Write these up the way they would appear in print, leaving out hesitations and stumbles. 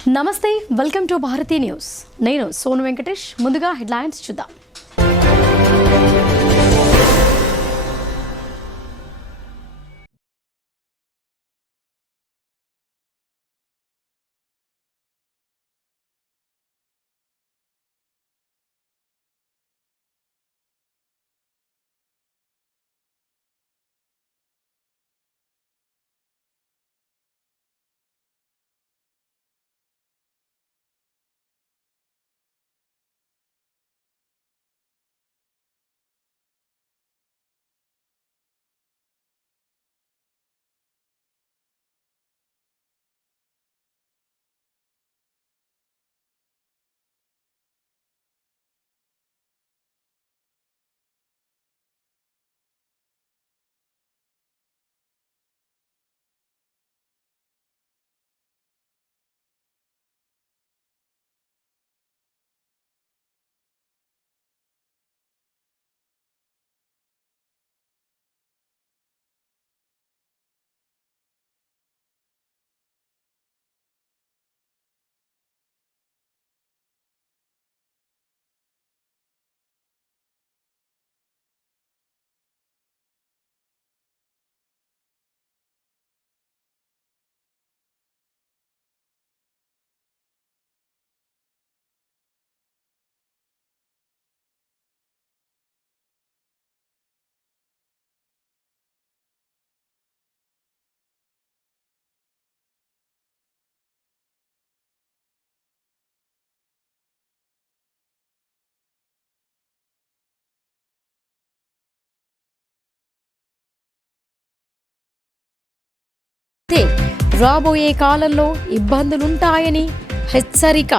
నమస్తే, welcome to Bharati news. నేను సోను వెంకటేష్. ముందుగా హెడ్లైన్స్ చూద్దాం. రాబోయే కాలంలో ఇబ్బందులుంటాయని హెచ్చరిక.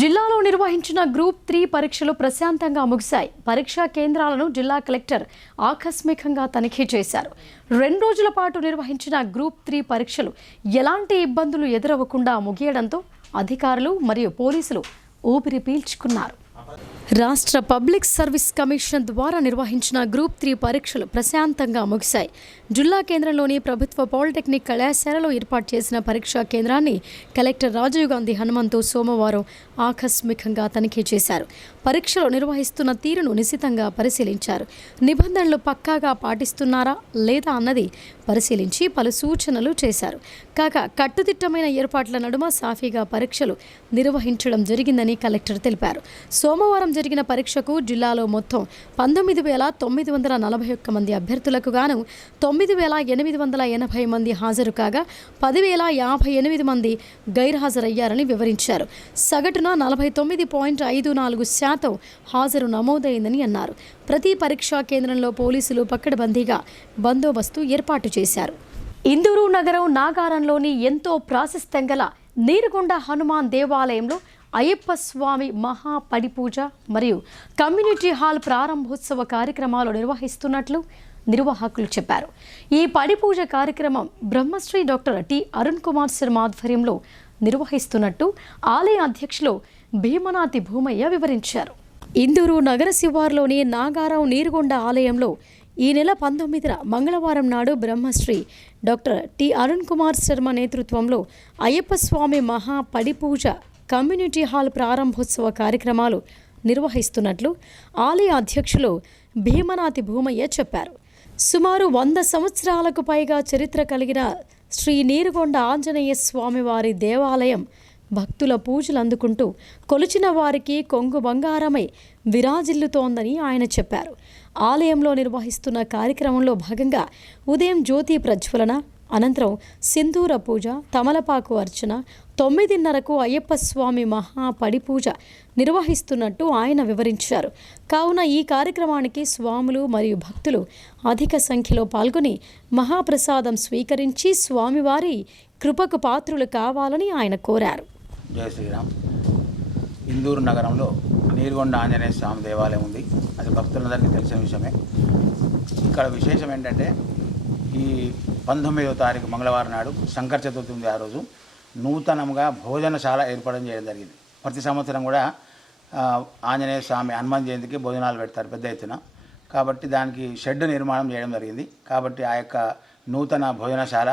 జిల్లాలో నిర్వహించిన గ్రూప్ 3 పరీక్షలు ప్రశాంతంగా ముగిశాయి. పరీక్షా కేంద్రాలను జిల్లా కలెక్టర్ ఆకస్మికంగా తనిఖీ చేశారు. 2 రోజుల పాటు నిర్వహించిన గ్రూప్ 3 పరీక్షలు ఎలాంటి ఇబ్బందులు ఎదురవ్వకుండా ముగియడంతో అధికారులు మరియు పోలీసులు ఊపిరి పీల్చుకున్నారు. రాష్ట్ర పబ్లిక్ సర్వీస్ కమిషన్ ద్వారా నిర్వహించిన గ్రూప్ 3 పరీక్షలు ప్రశాంతంగా ముగిశాయి. జిల్లా కేంద్రంలోని ప్రభుత్వ పాలిటెక్నిక్ కళాశాలలో ఏర్పాటు చేసిన పరీక్షా కేంద్రాన్ని కలెక్టర్ రాజీవ్ గాంధీ హనుమంతు సోమవారం ఆకస్మికంగా తనిఖీ చేశారు. పరీక్షలు నిర్వహిస్తున్న తీరును నిశితంగా పరిశీలించారు. నిబంధనలు పక్కాగా పాటిస్తున్నారా లేదా అన్నది పరిశీలించి పలు సూచనలు చేశారు. కాగా కట్టుదిట్టమైన ఏర్పాట్ల నడుమ సాఫీగా పరీక్షలు నిర్వహించడం జరిగిందని కలెక్టర్ తెలిపారు. సోమవారం జరిగిన పరీక్షకు జిల్లాలో మొత్తం 19,941 మంది అభ్యర్థులకు గాను 9,880 మంది హాజరు కాగా 10,058 మంది గైర్హాజరయ్యారని వివరించారు. సగటున 49.54% హాజరు నమోదైందని అన్నారు. ప్రతి పరీక్షా కేంద్రంలో పోలీసులు పకడ్బందీగా బందోబస్తు ఏర్పాటు చేశారు. ఇందూరు నగరం నాగారంలోని ఎంతో ప్రాశస్త్యం గల నీరుగొండ హనుమాన్ దేవాలయంలో అయ్యప్ప స్వామి మహా పడిపూజ మరియు కమ్యూనిటీ హాల్ ప్రారంభోత్సవ కార్యక్రమాలు నిర్వహిస్తున్నట్లు నిర్వాహకులు చెప్పారు. ఈ పడిపూజ కార్యక్రమం బ్రహ్మశ్రీ డాక్టర్ టి అరుణ్ కుమార్ శర్మ ఆధ్వర్యంలో నిర్వహిస్తున్నట్టు ఆలయ అధ్యక్షులు భీమనాతి భూమయ్య వివరించారు. ఇందూరు నగర శివార్లోని నాగారం నీరుగొండ ఆలయంలో ఈ నెల 19న మంగళవారం నాడు బ్రహ్మశ్రీ డాక్టర్ టి అరుణ్ కుమార్ శర్మ నేతృత్వంలో అయ్యప్ప స్వామి మహా పడిపూజ కమ్యూనిటీ హాల్ ప్రారంభోత్సవ కార్యక్రమాలు నిర్వహిస్తున్నట్లు ఆలయ అధ్యక్షులు భీమనాతి భూమయ్య చెప్పారు. సుమారు 100 సంవత్సరాలకు పైగా చరిత్ర కలిగిన శ్రీ నీరుగొండ ఆంజనేయ స్వామివారి దేవాలయం భక్తుల పూజలు అందుకుంటూ కొలిచిన వారికి కొంగు బంగారమై విరాజిల్లుతోందని ఆయన చెప్పారు. ఆలయంలో నిర్వహిస్తున్న కార్యక్రమంలో భాగంగా ఉదయం జ్యోతి ప్రజ్వలన, అనంతరం సింధూర పూజ, తమలపాకు అర్చన, 9:30కు అయ్యప్ప స్వామి మహా పడిపూజ నిర్వహిస్తున్నట్టు ఆయన వివరించారు. కావున ఈ కార్యక్రమానికి స్వాములు మరియు భక్తులు అధిక సంఖ్యలో పాల్గొని మహాప్రసాదం స్వీకరించి స్వామివారి కృపకు పాత్రులు కావాలని ఆయన కోరారు. జై శ్రీరామ్. ఇందూరు నగరంలో నీరుగొండ ఆంజనేయ స్వామి దేవాలయం ఉంది. అది భక్తులందరికీ తెలిసిన విషయమే. ఇక్కడ విశేషం ఏంటంటే ఈ 19వ తారీఖు మంగళవారం నాడు శంకర చతుర్థి ఉంది. ఆ రోజు నూతనంగా భోజనశాల ఏర్పాటు చేయడం జరిగింది. ప్రతి సంవత్సరం కూడా ఆంజనేయ స్వామి హనుమాన్ జయంతికి భోజనాలు పెడతారు పెద్ద ఎత్తున. కాబట్టి దానికి షెడ్ నిర్మాణం చేయడం జరిగింది. కాబట్టి ఆ యొక్క నూతన భోజనశాల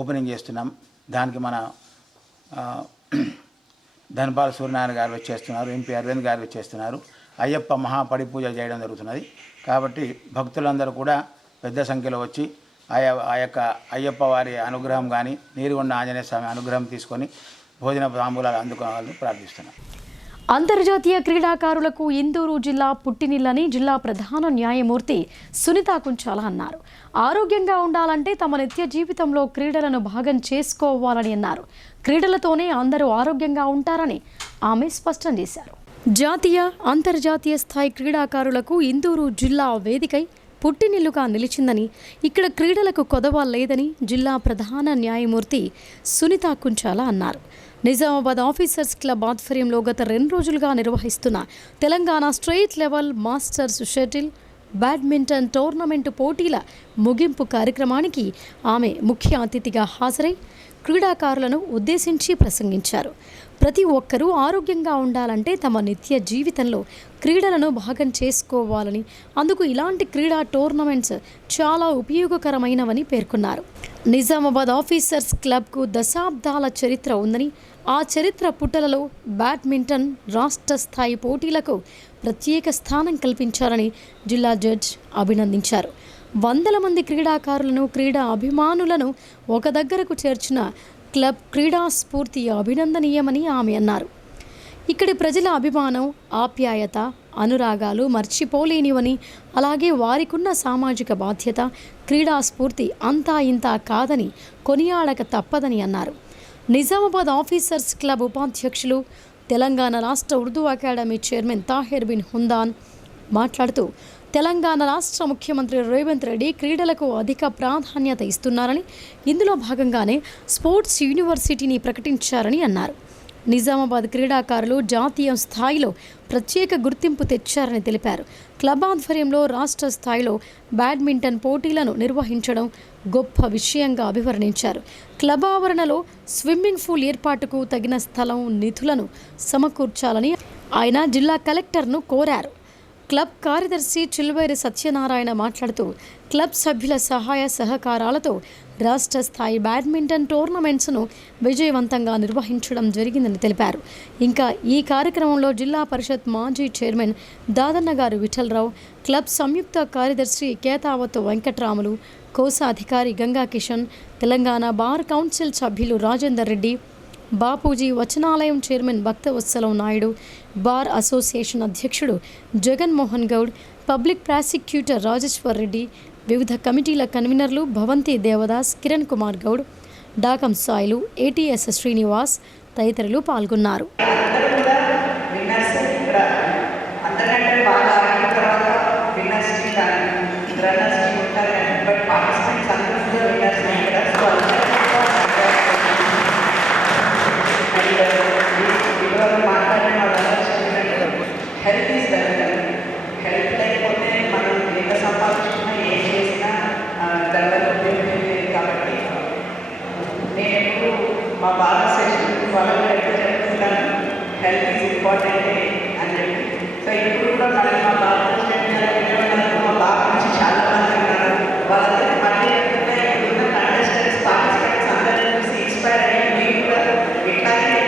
ఓపెనింగ్ చేస్తున్నాం. దానికి మన ధనపాల్ సూర్యనారాయణ గారు వచ్చేస్తున్నారు, ఎంపీ అరవింద్ గారు వచ్చేస్తున్నారు. అయ్యప్ప మహాపడి పూజ చేయడం జరుగుతున్నది. కాబట్టి భక్తులందరూ కూడా పెద్ద సంఖ్యలో వచ్చి ఆ యొక్క అయ్యప్ప వారి అనుగ్రహం కానీ నీరుగొండ ఆంజనేయ స్వామి అనుగ్రహం తీసుకొని భోజన తాంబూలాలు అందుకోవాలని ప్రార్థిస్తున్నాం. అంతర్జాతీయ క్రీడాకారులకు ఇందూరు జిల్లా పుట్టినిల్లని జిల్లా ప్రధాన న్యాయమూర్తి సునీత కుంచాల అన్నారు. ఆరోగ్యంగా ఉండాలంటే తమ నిత్య జీవితంలో క్రీడలను భాగం చేసుకోవాలని అన్నారు. క్రీడలతోనే అందరూ ఆరోగ్యంగా ఉంటారని ఆమె స్పష్టం చేశారు. జాతీయ అంతర్జాతీయ స్థాయి క్రీడాకారులకు ఇందూరు జిల్లా వేదికై పుట్టినిల్లుగా నిలిచిందని, ఇక్కడ క్రీడలకు కొదవ లేదని జిల్లా ప్రధాన న్యాయమూర్తి సునీత కుంచాల అన్నారు. నిజామాబాద్ ఆఫీసర్స్ క్లబ్ ఆధ్వర్యంలో గత 2 రోజులుగా నిర్వహిస్తున్న Telangana state level masters shuttle badminton tournament పోటీల ముగింపు కార్యక్రమానికి ఆమె ముఖ్య అతిథిగా హాజరై క్రీడాకారులను ఉద్దేశించి ప్రసంగించారు. ప్రతి ఒక్కరూ ఆరోగ్యంగా ఉండాలంటే తమ నిత్య జీవితంలో క్రీడలను భాగం చేసుకోవాలని, అందుకు ఇలాంటి క్రీడా టోర్నమెంట్స్ చాలా ఉపయోగకరమైనవని పేర్కొన్నారు. నిజామాబాద్ ఆఫీసర్స్ క్లబ్కు దశాబ్దాల చరిత్ర ఉందని, ఆ చరిత్ర పుటలలో బ్యాడ్మింటన్ రాష్ట్ర స్థాయి పోటీలకు ప్రత్యేక స్థానం కల్పించారని జిల్లా జడ్జ్ అభినందించారు. 100 మంది క్రీడాకారులను, క్రీడా అభిమానులను ఒక దగ్గరకు చేర్చిన క్లబ్ క్రీడా స్ఫూర్తి అభినందనీయమని ఆమె అన్నారు. ఇక్కడి ప్రజల అభిమానం, ఆప్యాయత, అనురాగాలు మర్చిపోలేనివని, అలాగే వారికున్న సామాజిక బాధ్యత, క్రీడా స్ఫూర్తి అంతా ఇంతా కాదని కొనియాడక తప్పదని అన్నారు. నిజామాబాద్ ఆఫీసర్స్ క్లబ్ ఉపాధ్యక్షులు, తెలంగాణ రాష్ట్ర ఉర్దూ అకాడమీ చైర్మన్ తాహిర్ బిన్ హుందాన్ మాట్లాడుతూ, తెలంగాణ రాష్ట్ర ముఖ్యమంత్రి రేవంత్ రెడ్డి క్రీడలకు అధిక ప్రాధాన్యత ఇస్తున్నారని, ఇందులో భాగంగానే స్పోర్ట్స్ యూనివర్సిటీని ప్రకటించారని అన్నారు. నిజామాబాద్ క్రీడాకారులు జాతీయ స్థాయిలో ప్రత్యేక గుర్తింపు తెచ్చారని తెలిపారు. క్లబ్ ఆధ్వర్యంలో రాష్ట్ర స్థాయిలో బ్యాడ్మింటన్ పోటీలను నిర్వహించడం గొప్ప విషయంగా అభివర్ణించారు. క్లబ్ ఆవరణలో స్విమ్మింగ్ పూల్ ఏర్పాటుకు తగిన స్థలం, నిధులను సమకూర్చాలని ఆయన జిల్లా కలెక్టర్ను కోరారు. క్లబ్ కార్యదర్శి చిల్వేరి సత్యనారాయణ మాట్లాడుతూ, క్లబ్ సభ్యుల సహాయ సహకారాలతో రాష్ట్ర స్థాయి బ్యాడ్మింటన్ టోర్నమెంట్స్ను విజయవంతంగా నిర్వహించడం జరిగిందని తెలిపారు. ఇంకా ఈ కార్యక్రమంలో జిల్లా పరిషత్ మాజీ చైర్మన్ దాదన్నగారు విఠలరావు, క్లబ్ సంయుక్త కార్యదర్శి కేతావత్ వెంకట్రాములు, కోశాధికారి గంగా కిషన్, తెలంగాణ బార్ కౌన్సిల్ సభ్యులు రాజేందర్ రెడ్డి, బాపూజీ వచనాలయం chairman Bhaktavatsalam Naidu, bar association అధ్యక్షుడు జగన్మోహన్ గౌడ్, పబ్లిక్ ప్రాసిక్యూటర్ రాజేశ్వర్ రెడ్డి, వివిధ కమిటీల కన్వీనర్లు భవంతి దేవదాస్, కిరణ్ కుమార్ గౌడ్, డాకం సాయిలు, ఏటీఎస్ శ్రీనివాస్ తదితరులు పాల్గొన్నారు. Health is wealth. హెల్త్ లేకపోతే మనం ఎంత సంపాదించినా ఏం చేసినా దానివల్ల ఉపయోగం లేదు. కాబట్టి నేను ఎప్పుడు మా బాగా సెషన్ వాళ్ళలో ఎక్కడ చెప్తున్నాను, హెల్త్ ఈజ్ ఇంపార్టెంట్ అని చెప్పి. సో ఇప్పుడు కూడా మళ్ళీ మా బాగా మా బాగా నుంచి చాలా మంది ఉన్నారు. వాళ్ళందరికీ మళ్ళీ ఇప్పుడున్న కంటెస్టెంట్స్, పార్టిసిపెంట్స్ అందరినీ చూసి ఇన్స్పైర్ అయ్యి మీరు కూడా ఇట్లాగే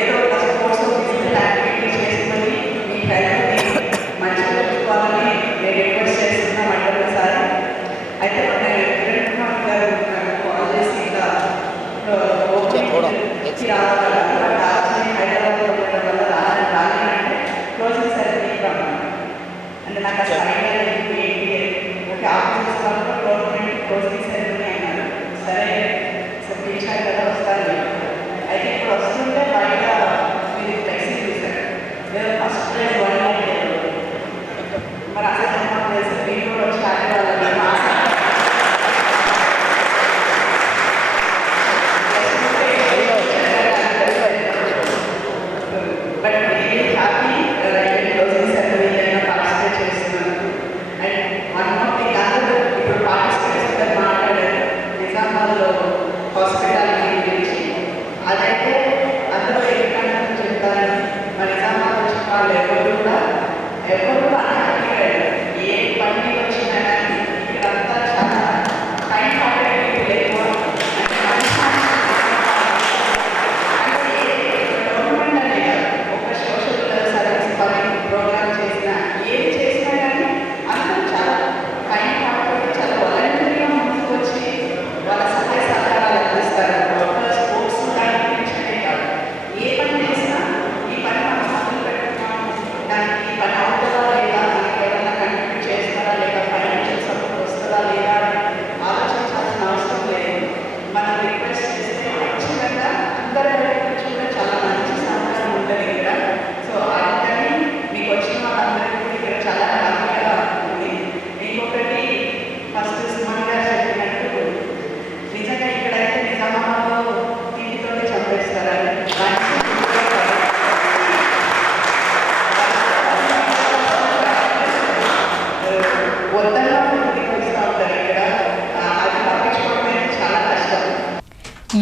ఏదో ఒక స్పోర్ట్స్ యాక్టివిటీ చేసుకొని మీ హెల్త్ని మంచిగా చూసుకోవాలని నేను రిక్వెస్ట్ చేస్తున్నాం ఒకసారి. అయితే కిరణ్ కుమార్ గారు కాల్ చేసి ఇలా హైదరాబాద్లో ఉండడం వల్ల రాలేనంటే క్లోజింగ్ సెరమనీ రమ్మన్నారు. అంటే నాకు అసలు ఐడియా లేదు ఏంటి. ఓకే, ఆఫీసర్స్ వాళ్ళు గవర్నమెంట్ క్లోజింగ్ సెరమనీ అన్నారు. సరే పిలిచారు కదా వస్తారు. అయితే ఇప్పుడు వస్తుంటే బయట మీరు ఫ్లెక్సీ చూశారు, లేదా ఫస్ట్ ప్రైజ్ 1 lakh. మరి అసలు మాకు తెలిసి మీరు కూడా వచ్చి ఆడేవాళ్ళు. బట్ వెరీ హ్యాపీ క్లోజింగ్ సెరమనీలో పార్టిసిపేట్ చేస్తున్నాను. అండ్ వన్ ఆఫ్ ది అందరూ ఇప్పుడు పార్టిసిపేట్స్ మాట్లాడారు నిజామాబాద్లో హాస్పిటాలిటీ గురించి. అదైతే అందరూ ఎక్కడ చెప్తారని, మరి నిజామాబాద్ వచ్చిన వాళ్ళు ఎవరు కూడా అన్హ్యాపీగా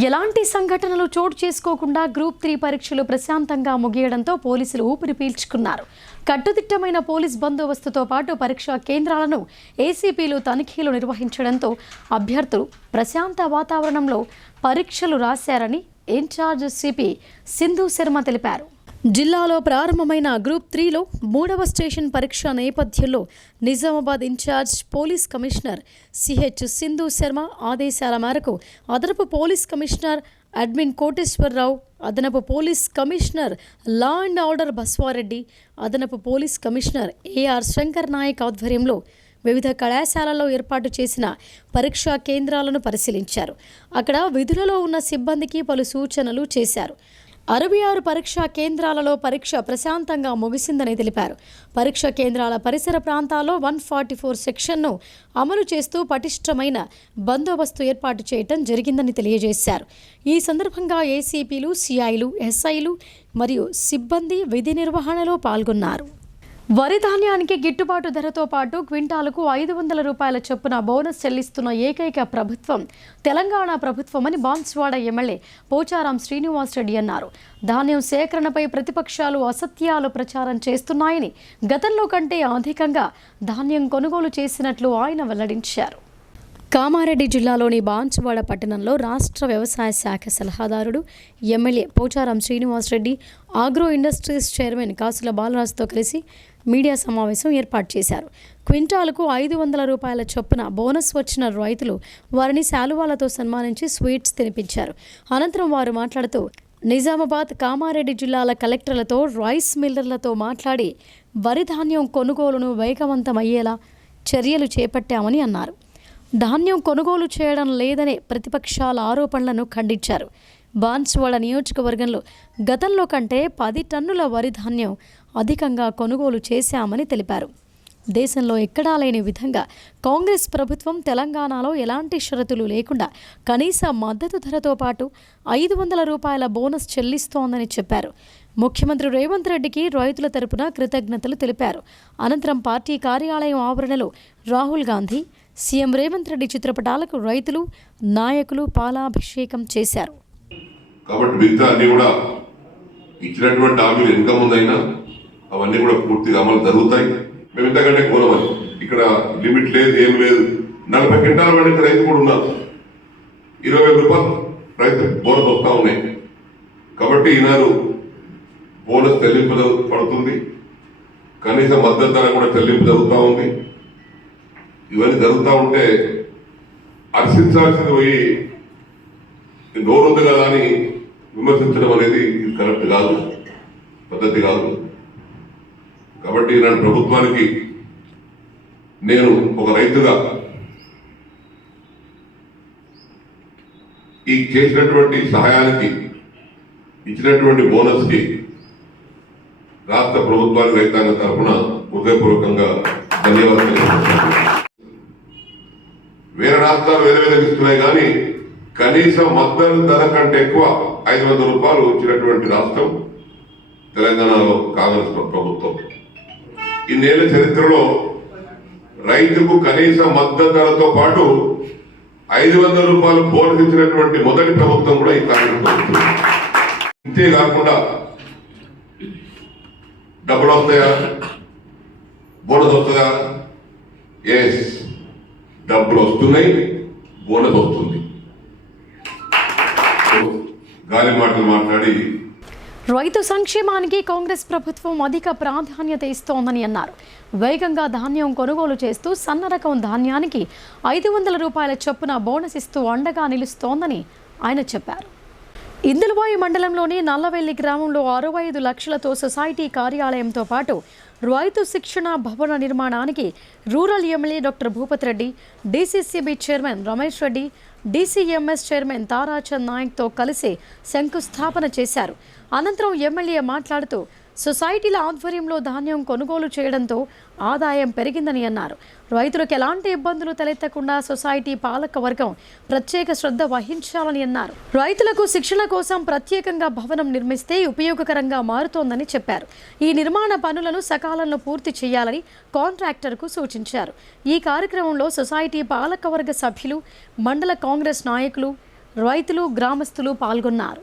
ఎలాంటి సంఘటనలు చోటు చేసుకోకుండా గ్రూప్ 3 పరీక్షలు ప్రశాంతంగా ముగియడంతో పోలీసులు ఊపిరి పీల్చుకున్నారు. కట్టుదిట్టమైన పోలీస్ బందోబస్తుతో పాటు పరీక్షా కేంద్రాలను ఏసీపీలు తనిఖీలు నిర్వహించడంతో అభ్యర్థులు ప్రశాంత వాతావరణంలో పరీక్షలు రాశారని ఇన్ఛార్జ్ సిపి సింధు శర్మ తెలిపారు. జిల్లాలో ప్రారంభమైన గ్రూప్ 3లో 3వ స్టేషన్ పరీక్ష నేపథ్యంలో Nizamabad incharge police commissioner CH Sindhu Sharma ఆదేశాల మేరకు అదనపు పోలీస్ కమిషనర్ అడ్మిన్ కోటేశ్వరరావు, అదనపు police commissioner law and order Baswareddy, అదనపు police commissioner AR Shankar Nayak ఆధ్వర్యంలో వివిధ కళాశాలల్లో ఏర్పాటు చేసిన పరీక్షా కేంద్రాలను పరిశీలించారు. అక్కడ విధులలో ఉన్న సిబ్బందికి పలు సూచనలు చేశారు. 66 పరీక్షా కేంద్రాలలో పరీక్ష ప్రశాంతంగా ముగిసిందని తెలిపారు. పరీక్షా కేంద్రాల పరిసర ప్రాంతాల్లో 144 సెక్షన్ను అమలు చేస్తూ పటిష్టమైన బందోబస్తు ఏర్పాటు చేయడం జరిగిందని తెలియజేశారు. ఈ సందర్భంగా ఏసీపీలు, సిఐలు, ఎస్ఐలు మరియు సిబ్బంది విధి నిర్వహణలో పాల్గొన్నారు. వరి ధాన్యానికి గిట్టుబాటు ధరతో పాటు క్వింటాలకు 500 రూపాయల చొప్పున బోనస్ చెల్లిస్తున్న ఏకైక ప్రభుత్వం తెలంగాణ ప్రభుత్వమని బాన్స్వాడ ఎమ్మెల్యే పోచారం శ్రీనివాసరెడ్డి అన్నారు. ధాన్యం సేకరణపై ప్రతిపక్షాలు అసత్యాలు ప్రచారం చేస్తున్నాయని, గతంలో కంటే అధికంగా ధాన్యం కొనుగోలు చేసినట్లు ఆయన వెల్లడించారు. కామారెడ్డి జిల్లాలోని బాన్సువాడ పట్టణంలో రాష్ట్ర వ్యవసాయ శాఖ సలహాదారుడు MLA Pocharam Srinivasreddy agro industries chairman Kasula బాలరాజుతో కలిసి మీడియా సమావేశం ఏర్పాటు చేశారు. క్వింటాలకు 500 రూపాయల చొప్పున బోనస్ వచ్చిన రైతులు వారిని శాలువాలతో సన్మానించి స్వీట్స్ తినిపించారు. అనంతరం వారు మాట్లాడుతూ నిజామాబాద్, కామారెడ్డి జిల్లాల కలెక్టర్లతో, రైస్ మిల్లర్లతో మాట్లాడి వరి ధాన్యం కొనుగోలును వేగవంతమయ్యేలా చర్యలు చేపట్టామని అన్నారు. ధాన్యం కొనుగోలు చేయడం లేదనే ప్రతిపక్షాల ఆరోపణలను ఖండించారు. బాన్స్వాడ నియోజకవర్గంలో గతంలో కంటే 10 టన్నుల వరి ధాన్యం అధికంగా కొనుగోలు చేశామని తెలిపారు. దేశంలో ఎక్కడా లేని విధంగా కాంగ్రెస్ ప్రభుత్వం తెలంగాణలో ఎలాంటి షరతులు లేకుండా కనీస మద్దతు ధరతో పాటు 500 రూపాయల బోనస్ చెల్లిస్తోందని చెప్పారు. ముఖ్యమంత్రి రేవంత్ రెడ్డికి రైతుల తరపున కృతజ్ఞతలు తెలిపారు. అనంతరం పార్టీ కార్యాలయం ఆవరణలో రాహుల్ గాంధీ, సీఎం రేవంత్ రెడ్డి చిత్రపటాలకు రైతులు, నాయకులు పాలాభిషేకం చేశారు. కాబట్టి మిగతా అన్ని కూడా ఇచ్చినటువంటి హామీలు ఎంత ముందైనా అవన్నీ కూడా పూర్తిగా అమలు జరుగుతాయి. మేము ఇంతకంటే కోరమని ఇక్కడ లిమిట్ లేదు, ఏం లేదు. 40 క్వింటాల వాడికి రైతు కూడా ఉన్నారు. 20 రూపాయలు రైతు బోనస్ వస్తూ ఉన్నాయి. కాబట్టి ఈనాడు బోనస్ చెల్లింపు పడుతుంది. కనీస మద్దతు ధర కూడా చెల్లింపు జరుగుతూ ఉంది. ఇవన్నీ జరుగుతూ ఉంటే హర్షించాల్సింది పోయి నోరుంది కదా అని విమర్శించడం అనేది ఇది కరెక్ట్ కాదు, పద్ధతి కాదు. కాబట్టి ఈనాడు ప్రభుత్వానికి నేను ఒక రైతుగా ఈ చేసినటువంటి సహాయానికి, ఇచ్చినటువంటి బోనస్కి రాష్ట్ర ప్రభుత్వానికి రైతాంగం తరఫున హృదయపూర్వకంగా ధన్యవాదాలు. వేరే రాష్ట్రాలు వేరే విధంగా ఇస్తున్నాయి, కానీ కనీస మద్దతు ధర కంటే ఎక్కువ 500 రూపాయలు ఇచ్చినటువంటి రాష్ట్రం తెలంగాణలో కాంగ్రెస్ ప్రభుత్వం. ఇన్నేళ్ల చరిత్రలో రైతుకు కనీస మద్దతు ధరతో పాటు 500 రూపాయలు బోనస్ ఇచ్చినటువంటి మొదటి ప్రభుత్వం కూడా ఈ కాంగ్రెస్ ప్రభుత్వం. ఇంతేకాకుండా డబ్బులు వస్తాయా, బోనస్ వస్తుందా? ఎస్, డబ్బులు వస్తున్నాయి, బోనస్ వస్తుంది. గాలి మాటలు మాట్లాడి రైతు సంక్షేమానికి కాంగ్రెస్ ప్రభుత్వం అధిక ప్రాధాన్యత ఇస్తోందని అన్నారు. వేగంగా ధాన్యం కొనుగోలు చేస్తూ సన్న రకం ధాన్యానికి 500 రూపాయల చొప్పున బోనస్ ఇస్తూ అండగా నిలుస్తోందని ఆయన చెప్పారు. ఇందులవాయి మండలంలోని నల్లవెల్లి గ్రామంలో 65 లక్షలతో సొసైటీ కార్యాలయంతో పాటు రైతు శిక్షణ భవన నిర్మాణానికి rural MLA doctor Bhupath Reddy, DCCB chairman Ramesh Reddy, DCMS chairman Tarachand నాయక్తో కలిసి శంకుస్థాపన చేశారు. అనంతరం ఎమ్మెల్యే మాట్లాడుతూ సొసైటీల ఆధ్వర్యంలో ధాన్యం కొనుగోలు చేయడంతో ఆదాయం పెరిగిందని అన్నారు. రైతులకు ఎలాంటి ఇబ్బందులు తలెత్తకుండా సొసైటీ పాలక వర్గం ప్రత్యేక శ్రద్ధ వహించాలని అన్నారు. రైతులకు శిక్షణ కోసం ప్రత్యేకంగా భవనం నిర్మిస్తే ఉపయోగకరంగా మారుతోందని చెప్పారు. ఈ నిర్మాణ పనులను సకాలంలో పూర్తి చేయాలని కాంట్రాక్టర్కు సూచించారు. ఈ కార్యక్రమంలో సొసైటీ పాలకవర్గ సభ్యులు, మండల కాంగ్రెస్ నాయకులు, రైతులు, గ్రామస్తులు పాల్గొన్నారు.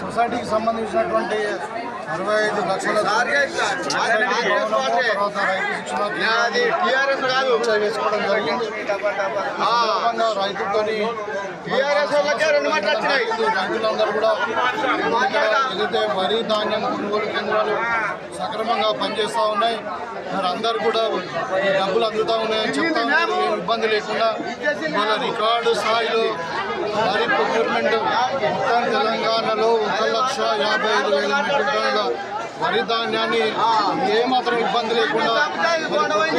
సొసైటీకి సంబంధించినటువంటి 65 లక్షల వేసుకోవడం జరిగింది. రైతులతో రైతులందరూ కూడా ఏదైతే వరి ధాన్యం కొనుగోలు కేంద్రాలు సక్రమంగా పనిచేస్తూ ఉన్నాయి, మరి అందరూ కూడా ఈ డబ్బులు అందుతూ ఉన్నాయని చెప్తా ఉన్నారు. ఏం ఇబ్బంది లేకుండా మన రికార్డు స్థాయిలో వరి ప్రొక్యూర్మెంట్ మొత్తం తెలంగాణలో 1,55,000 మెట్రిక్ టన్నుల వరి ధాన్యాన్ని ఏమాత్రం ఇబ్బంది లేకుండా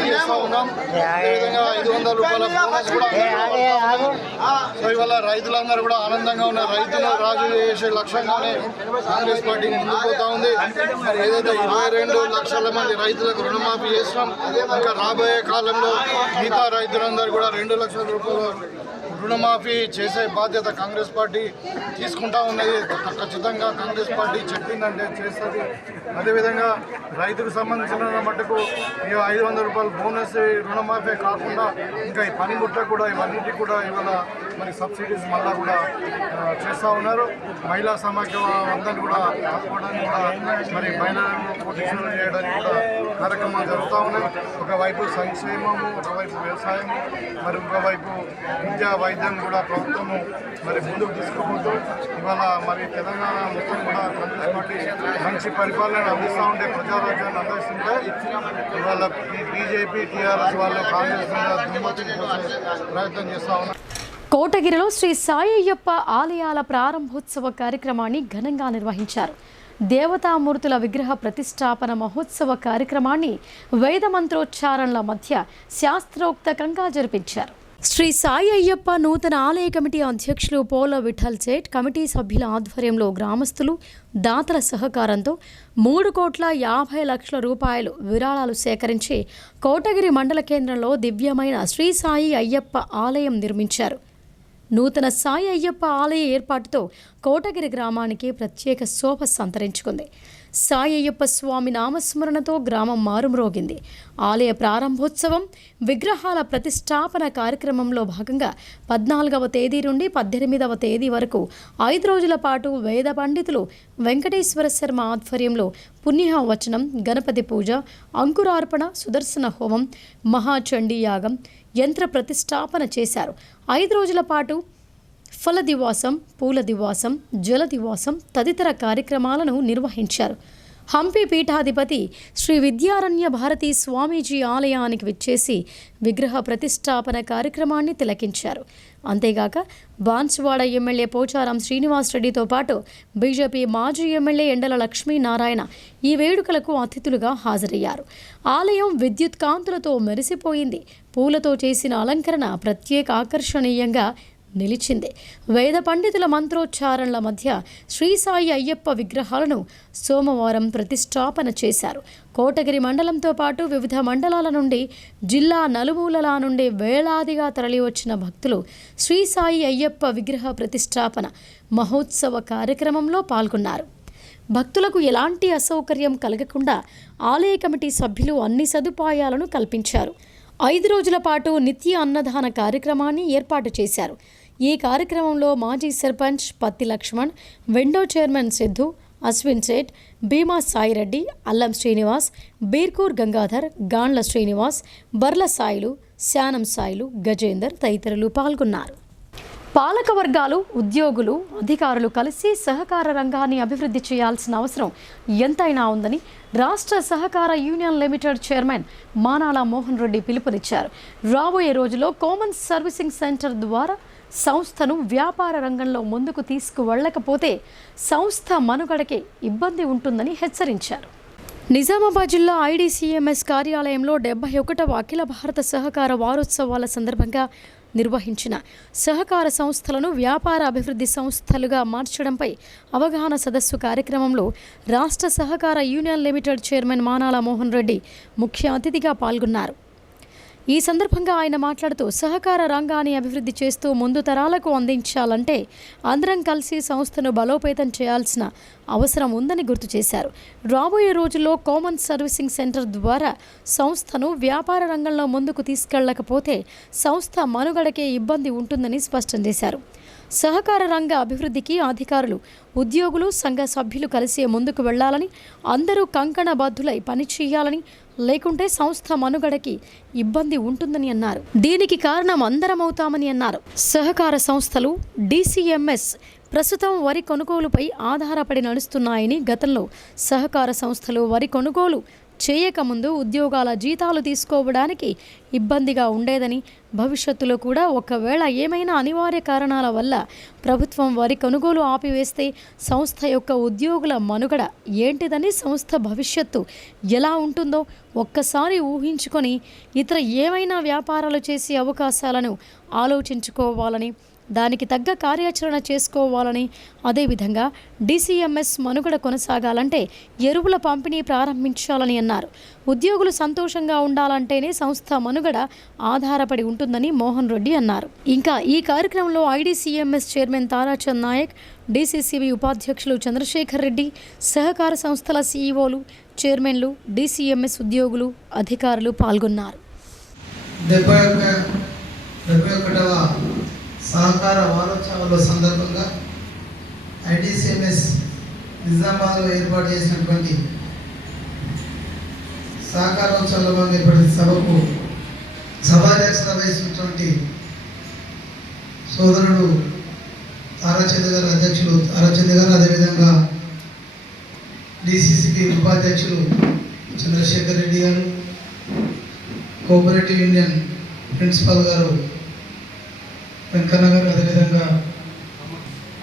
చేస్తూ ఉన్నాం. అదేవిధంగా 500 రూపాయల బోనస్ కూడా. సో ఇవాళ రైతులందరూ కూడా ఆనందంగా ఉన్నారు. రైతులు రాజు చేసే లక్ష్యంగానే కాంగ్రెస్ పార్టీ ముందుకు పోతా ఉంది. మరి ఏదైతే 22 లక్షల మంది రైతులకు రుణమాఫీ చేసినాం, ఇంకా రాబోయే కాలంలో మిగతా రైతులందరూ కూడా 2 లక్షల రూపాయలు రుణమాఫీ చేసే బాధ్యత కాంగ్రెస్ పార్టీ తీసుకుంటా ఉన్నది. ఖచ్చితంగా కాంగ్రెస్ పార్టీ చెప్పిందంటే చేస్తుంది. అదేవిధంగా రైతుకు సంబంధించిన మట్టుకు ఇక 500 రూపాయలు బోనస్ రుణమాఫీ కాకుండా ఇంకా ఈ పనిముట్లకు కూడా ఇవన్నిటికి కూడా ఇవాళ మరి సబ్సిడీస్ మళ్ళా కూడా చేస్తూ ఉన్నారు. మహిళా సమాఖ్య అందరినీ కూడా ఆదుకోవడానికి కూడా మరి మహిళలను ప్రొటెక్షన్ చేయడానికి కూడా కార్యక్రమాలు జరుగుతూ ఉన్నాయి. ఒకవైపు సంక్షేమము, ఒకవైపు వ్యవసాయము, మరి ఒకవైపు విద్యా వైద్యం కూడా ప్రభుత్వము మరి ముందుకు తీసుకుపోతూ ఇవాళ మరి తెలంగాణ మొత్తం కూడా కాంగ్రెస్ పార్టీ మంచి పరిపాలన అందిస్తూ ఉంటే, ప్రజారాజ్యాన్ని అందిస్తుంటే ఇవాళ బీజేపీ, టీఆర్ఎస్ వాళ్ళు కాంగ్రెస్ మీద దుమ్మతి పోసే ప్రయత్నం చేస్తూ ఉన్నారు. కోటగిరిలో శ్రీ సాయి అయ్యప్ప ఆలయాల ప్రారంభోత్సవ కార్యక్రమాన్ని ఘనంగా నిర్వహించారు. దేవతామూర్తుల విగ్రహ ప్రతిష్టాపన మహోత్సవ కార్యక్రమాన్ని వేద మంత్రోచ్చారణల మధ్య శాస్త్రోక్తంగా జరిపించారు. శ్రీ సాయి అయ్యప్ప నూతన ఆలయ కమిటీ అధ్యక్షులు పోల విఠల్ సేట్, కమిటీ సభ్యుల ఆధ్వర్యంలో గ్రామస్తులు, దాతల సహకారంతో 3,50,00,000 రూపాయలు విరాళాలు సేకరించి కోటగిరి మండల కేంద్రంలో దివ్యమైన శ్రీ సాయి అయ్యప్ప ఆలయం నిర్మించారు. నూతన సాయి అయ్యప్ప ఆలయ ఏర్పాటుతో కోటగిరి గ్రామానికి ప్రత్యేక శోభ సంతరించుకుంది. సాయి అయ్యప్ప స్వామి నామస్మరణతో గ్రామం మారుమ్రోగింది. ఆలయ ప్రారంభోత్సవం, విగ్రహాల ప్రతిష్టాపన కార్యక్రమంలో భాగంగా 14వ తేదీ నుండి 18వ తేదీ వరకు 5 రోజుల పాటు వేద పండితులు వెంకటేశ్వర శర్మ ఆధ్వర్యంలో పుణ్యవచనం, గణపతి పూజ, అంకురార్పణ, సుదర్శన హోమం, మహాచండీ యాగం, యంత్ర ప్రతిష్టాపన చేశారు. 5 రోజుల పాటు ఫల దివాసం, పూల దివాసం, జల దివాసం తదితర కార్యక్రమాలను నిర్వహించారు. హంపి పీఠాధిపతి శ్రీ విద్యారణ్య భారతీ స్వామీజీ ఆలయానికి విచ్చేసి విగ్రహ ప్రతిష్టాపన కార్యక్రమాన్ని తిలకించారు. అంతేగాక బాన్సువాడ ఎమ్మెల్యే పోచారం శ్రీనివాస్ రెడ్డితో పాటు బీజేపీ మాజీ ఎమ్మెల్యే ఎండల లక్ష్మీనారాయణ ఈ వేడుకలకు అతిథులుగా హాజరయ్యారు. ఆలయం విద్యుత్ కాంతులతో మెరిసిపోయింది. పూలతో చేసిన అలంకరణ ప్రత్యేక ఆకర్షణీయంగా నిలిచింది. వేద పండితుల మంత్రోచ్చారణల మధ్య శ్రీ సాయి అయ్యప్ప విగ్రహాలను సోమవారం ప్రతిష్టాపన చేశారు. కోటగిరి మండలంతో పాటు వివిధ మండలాల నుండి, జిల్లా నలుమూలల నుండి వేలాదిగా తరలివచ్చిన భక్తులు శ్రీ సాయి అయ్యప్ప విగ్రహ ప్రతిష్టాపన మహోత్సవ కార్యక్రమంలో పాల్గొన్నారు. భక్తులకు ఎలాంటి అసౌకర్యం కలగకుండా ఆలయ కమిటీ సభ్యులు అన్ని సదుపాయాలను కల్పించారు. 5 రోజుల పాటు నిత్య అన్నదాన కార్యక్రమాన్ని ఏర్పాటు చేశారు. ఈ కార్యక్రమంలో మాజీ సర్పంచ్ పత్తి లక్ష్మణ్, విండో చైర్మన్ సిద్ధు, అశ్విన్ సేట్, భీమా సాయిరెడ్డి, అల్లం శ్రీనివాస్, బీర్కూర్ గంగాధర్, గాండ్ల శ్రీనివాస్, బర్ల సాయిలు, శానం సాయిలు, గజేందర్ తదితరులు పాల్గొన్నారు. పాలక వర్గాలు, ఉద్యోగులు, అధికారులు కలిసి సహకార రంగాన్ని అభివృద్ధి చేయాల్సిన అవసరం ఎంతైనా ఉందని రాష్ట్ర సహకార union limited chairman Manala Mohan Reddy పిలుపునిచ్చారు. రాబోయే రోజుల్లో కామన్ సర్వీసింగ్ సెంటర్ ద్వారా సంస్థను వ్యాపార రంగంలో ముందుకు తీసుకువెళ్లకపోతే సంస్థ మనుగడకే ఇబ్బంది ఉంటుందని హెచ్చరించారు. నిజామాబాద్ జిల్లా ఐడీసీఎంఎస్ కార్యాలయంలో 71వ అఖిల భారత సహకార వారోత్సవాల సందర్భంగా నిర్వహించిన సహకార సంస్థలను వ్యాపార అభివృద్ధి సంస్థలుగా మార్చడంపై అవగాహన సదస్సు కార్యక్రమంలో రాష్ట్ర సహకార union limited chairman Manala Mohan Reddy ముఖ్య అతిథిగా పాల్గొన్నారు. ఈ సందర్భంగా ఆయన మాట్లాడుతూ సహకార రంగాన్ని అభివృద్ధి చేస్తూ ముందు తరాలకు అందించాలంటే అందరం కలిసి సంస్థను బలోపేతం చేయాల్సిన అవసరం ఉందని గుర్తు చేశారు. రాబోయే రోజుల్లో కామన్ సర్వీసింగ్ సెంటర్ ద్వారా సంస్థను వ్యాపార రంగంలో ముందుకు తీసుకెళ్లకపోతే సంస్థ మనుగడకే ఇబ్బంది ఉంటుందని స్పష్టం చేశారు. సహకార రంగ అభివృద్ధికి అధికారులు, ఉద్యోగులు, సంఘ సభ్యులు కలిసి ముందుకు వెళ్లాలని, అందరూ కంకణబద్ధులై పనిచేయాలని, లేకుంటే సంస్థ మనుగడకి ఇబ్బంది ఉంటుందని అన్నారు. దీనికి కారణం అందరమవుతామని అన్నారు. సహకార సంస్థలు DCMS ప్రస్తుతం వరి కొనుగోలుపై ఆధారపడి నడుస్తున్నాయని, గతంలో సహకార సంస్థలు వరి కొనుగోలు చేయకముందు ఉద్యోగాల జీతాలు తీసుకోవడానికి ఇబ్బందిగా ఉండేదని, భవిష్యత్తులో కూడా ఒకవేళ ఏమైనా అనివార్య కారణాల వల్ల ప్రభుత్వం వరి కొనుగోలు ఆపివేస్తే సంస్థ యొక్క ఉద్యోగుల మనుగడ ఏంటిదని, సంస్థ భవిష్యత్తు ఎలా ఉంటుందో ఒక్కసారి ఊహించుకొని ఇతర ఏమైనా వ్యాపారాలు చేసే అవకాశాలను ఆలోచించుకోవాలని, దానికి తగ్గ కార్యాచరణ చేసుకోవాలని, అదేవిధంగా DCMS మనుగడ కొనసాగాలంటే ఎరువుల పంపిణీ ప్రారంభించాలని అన్నారు. ఉద్యోగులు సంతోషంగా ఉండాలంటేనే సంస్థ మనుగడ ఆధారపడి ఉంటుందని మోహన్ రెడ్డి అన్నారు. ఇంకా ఈ కార్యక్రమంలో IDCMS chairman Tarachand Naik, DCCB ఉపాధ్యక్షులు చంద్రశేఖర్ రెడ్డి, సహకార సంస్థల CEOలు, చైర్మన్లు, DCMS ఉద్యోగులు, అధికారులు పాల్గొన్నారు. 71వ సహకార వారోత్సవాల సందర్భంగా IDCMS నిజామాబాద్లో ఏర్పాటు చేసినటువంటి సహకారోత్సవాల భాగంగా ఏర్పడిన సభకు సభాధ్యక్షత వహిస్తున్నటువంటి సోదరుడు తారాచంద్ గారు, అధ్యక్షులు తారాచంద్ గారు, అదేవిధంగా DCCB ఉపాధ్యక్షులు చంద్రశేఖర్ రెడ్డి గారు, కోఆపరేటివ్ యూనియన్ ప్రిన్సిపల్ గారు వెంకన్న గారు, అదేవిధంగా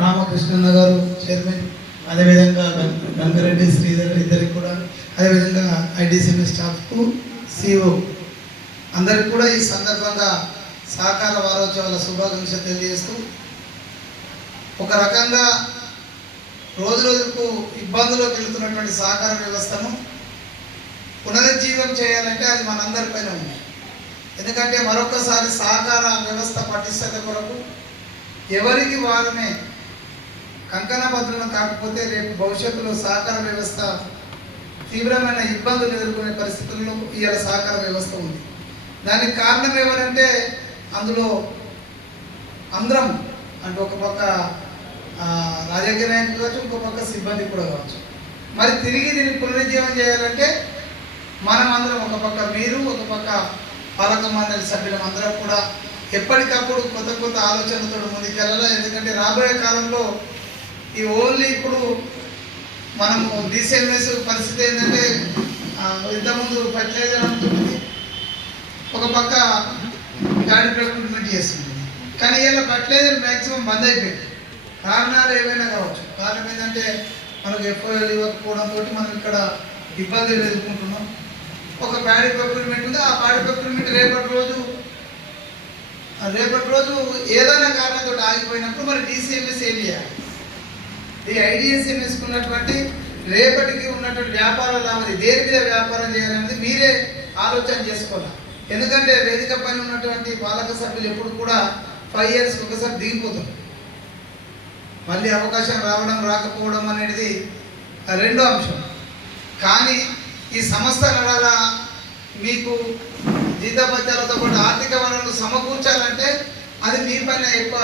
రామకృష్ణన్న గారు చైర్మన్, అదేవిధంగా గంగారెడ్డి శ్రీధర్ ఇద్దరికి కూడా, అదేవిధంగా IDCMS స్టాఫ్కు, CEO అందరికి కూడా ఈ సందర్భంగా సహకార వారోత్సవాల శుభాకాంక్షలు తెలియజేస్తూ, ఒక రకంగా రోజు రోజుకు ఇబ్బందులోకి వెళుతున్నటువంటి సహకార వ్యవస్థను పునరుజ్జీవం చేయాలంటే అది మనందరిపైన ఉంది. ఎందుకంటే మరొకసారి సహకార వ్యవస్థ పటిష్టత కొరకు ఎవరికి వారమే కంకణబద్ధులను కాకపోతే రేపు భవిష్యత్తులో సహకార వ్యవస్థ తీవ్రమైన ఇబ్బందులు ఎదుర్కొనే పరిస్థితుల్లో ఇవాళ సహకార వ్యవస్థ ఉంది. దానికి కారణం ఎవరంటే అందులో అందరం అంటే ఒక పక్క రాజకీయ నాయకులు కావచ్చు, ఇంకో పక్క సిబ్బంది కూడా కావచ్చు. మరి తిరిగి దీన్ని పునరుజ్జీవం చేయాలంటే మనం అందరం, ఒక పక్క మీరు, ఒక పక్క పాలక మండలి సభ్యులం అందరం కూడా ఎప్పటికప్పుడు కొత్త కొత్త ఆలోచనలతో ముందుకెళ్ళాలి. ఎందుకంటే రాబోయే కాలంలో ఈ ఓన్లీ ఇప్పుడు మనము DCMS పరిస్థితి ఏంటంటే ఇంతకుముందు ఫర్టిలైజర్ ఉంటుంది, ఒక పక్క ప్యాడీ ప్రొక్యూర్మెంట్ చేస్తుంది. కానీ ఇలా ఫర్టిలైజర్ మ్యాక్సిమం బంద్ అయిపోయింది. కారణాలు ఏమైనా కావచ్చు. కారణం ఏంటంటే మనకు FOL ఇవ్వకపోవడంతో మనం ఇక్కడ ఇబ్బందులు ఎదుర్కొంటున్నాం. ఒక ప్యాడీ ప్రొక్యూర్మెంట్ ఉంది, ఆ ప్యాడీ ప్రొక్యూర్మెంట్ రేపటి రోజు ఏదైనా కారణంతో ఆగిపోయినప్పుడు మరి DCMS ఏం చేయాలి? ఈ IDCMS ఉన్నటువంటి రేపటికి ఉన్నటువంటి వ్యాపార లాభం దేని మీద వ్యాపారం చేయాలనేది మీరే ఆలోచన చేసుకోవాలి. ఎందుకంటే వేదిక పైన ఉన్నటువంటి పాలక సభ్యులు ఎప్పుడు కూడా 5 years ఒకసారి దిగిపోతారు. మళ్ళీ అవకాశం రావడం రాకపోవడం అనేది రెండో అంశం. కానీ ఈ సంస్థ నడాలా, మీకు జీతభత్యాలతో పాటు ఆర్థిక వనరులు సమకూర్చాలంటే అది మీ పైన ఎక్కువ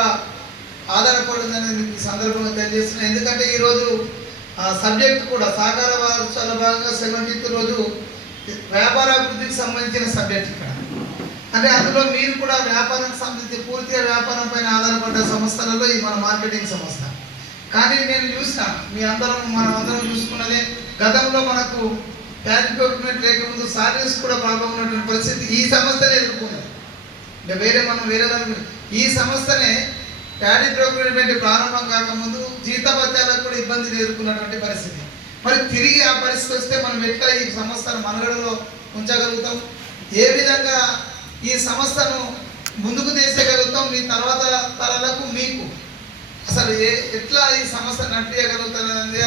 ఆధారపడుతుందని మీకు సందర్భంగా తెలియజేస్తున్నాను. ఎందుకంటే ఈరోజు సబ్జెక్ట్ కూడా సహకార వారోత్సవాల భాగంగా 17th రోజు వ్యాపారాభివృద్ధికి సంబంధించిన సబ్జెక్ట్ ఇక్కడ. అంటే అందులో మీరు కూడా వ్యాపారానికి సంబంధించి పూర్తిగా వ్యాపారం పైన ఆధారపడ్డ సంస్థలలో ఈ మన మార్కెటింగ్ సంస్థ. కానీ నేను చూసిన మనం అందరం చూసుకున్నదే, గతంలో మనకు ప్యాడీ ప్రొక్యూర్మెంట్ లేకముందు సాలరీస్ కూడా ప్రాబ్లం ఉన్నటువంటి పరిస్థితి ఈ సంస్థనే ఎదుర్కొన్నది. అంటే వేరే దాని ఈ సంస్థనే ప్యాడీ ప్రొక్యూర్మెంట్ ప్రారంభం కాకముందు జీతభత్యాలకు కూడా ఇబ్బందులు ఎదుర్కొన్నటువంటి పరిస్థితి. మరి తిరిగి ఆ పరిస్థితి వస్తే మనం ఎట్లా ఈ సంస్థను మనుగడలో ఉంచగలుగుతాం? ఏ విధంగా ఈ సంస్థను ముందుకు తీసేయగలుగుతాం? మీ తర్వాత తరాలకు మీకు అసలు ఎట్లా ఈ సంస్థ నడిపించగలుగుతారనేది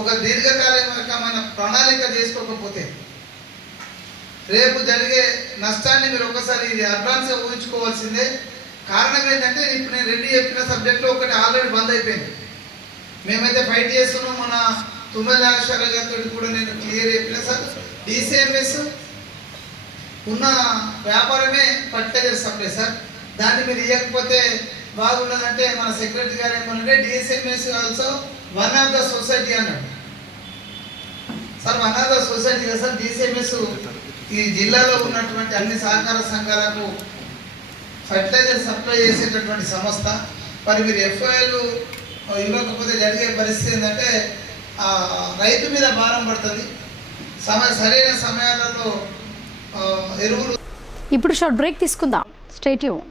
ఒక దీర్ఘకాలికమైన ప్రణాళిక చేసుకోకపోతే రేపు జరిగే నష్టాన్ని మీరు ఒకసారి అడ్వాన్స్గా ఊహించుకోవాల్సిందే. కారణం ఏంటంటే ఇప్పుడు నేను రెండు చెప్పిన సబ్జెక్టులో ఒకటి ఆల్రెడీ బంద్ అయిపోయింది. మేమైతే ఫైట్ చేస్తున్నాం. మన తుమ్మల నాగేశ్వర గారితో కూడా నేను క్లియర్ చెప్పిన సార్, డిసిఎంఎస్ ఉన్న వ్యాపారమే ఫర్టిలైజర్ సప్లై సార్. దాన్ని మీరు ఇవ్వకపోతే బాగున్నదంటే మన సెక్రటరీ గారు ఏమన్నారంటే DSMS also one of the society అన్నాడు sir. One of the society కదా సార్. డిసిఎంఎస్ ఈ జిల్లాలో ఉన్నటువంటి అన్ని సహకార సంఘాలకు ఫర్టిలైజర్ సప్లై చేసేటటువంటి సంస్థ. మరి మీరు ఎఫ్ఐఆర్లు ఇవ్వకపోతే జరిగే పరిస్థితి ఏంటంటే రైతు మీద భారం పడుతుంది. సరైన సమయాలలో ఎరువులు. ఇప్పుడు షార్ట్ బ్రేక్ తీసుకుందాం. Stay tune.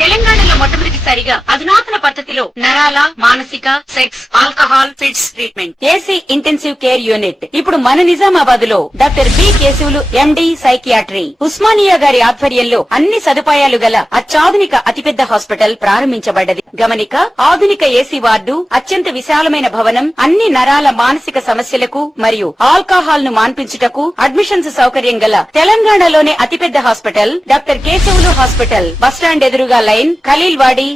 తెలంగాణలో మొట్టమొదటిసారిగా అధునాతన పద్ధతిలో నరాల, మానసిక, sex, alcohol, fits treatment, AC intensive care unit ఇప్పుడు మన నిజామాబాద్ లో doctor B Keshavulu MD psychiatry, Osmania గారి ఆధ్వర్యంలో అన్ని సదుపాయాలు గల అత్యాధునిక అతిపెద్ద హాస్పిటల్ ప్రారంభించబడ్డది. గమనిక, ఆధునిక ఏసీ వార్డు, అత్యంత విశాలమైన భవనం, అన్ని నరాల మానసిక సమస్యలకు మరియు ఆల్కహాల్ ను మాన్పించుటకు అడ్మిషన్స్ సౌకర్యం గల తెలంగాణలోనే అతిపెద్ద hospital doctor Keshavulu hospital, bus stand ఎదురుగా లైన్, ఖలీల్వాడి.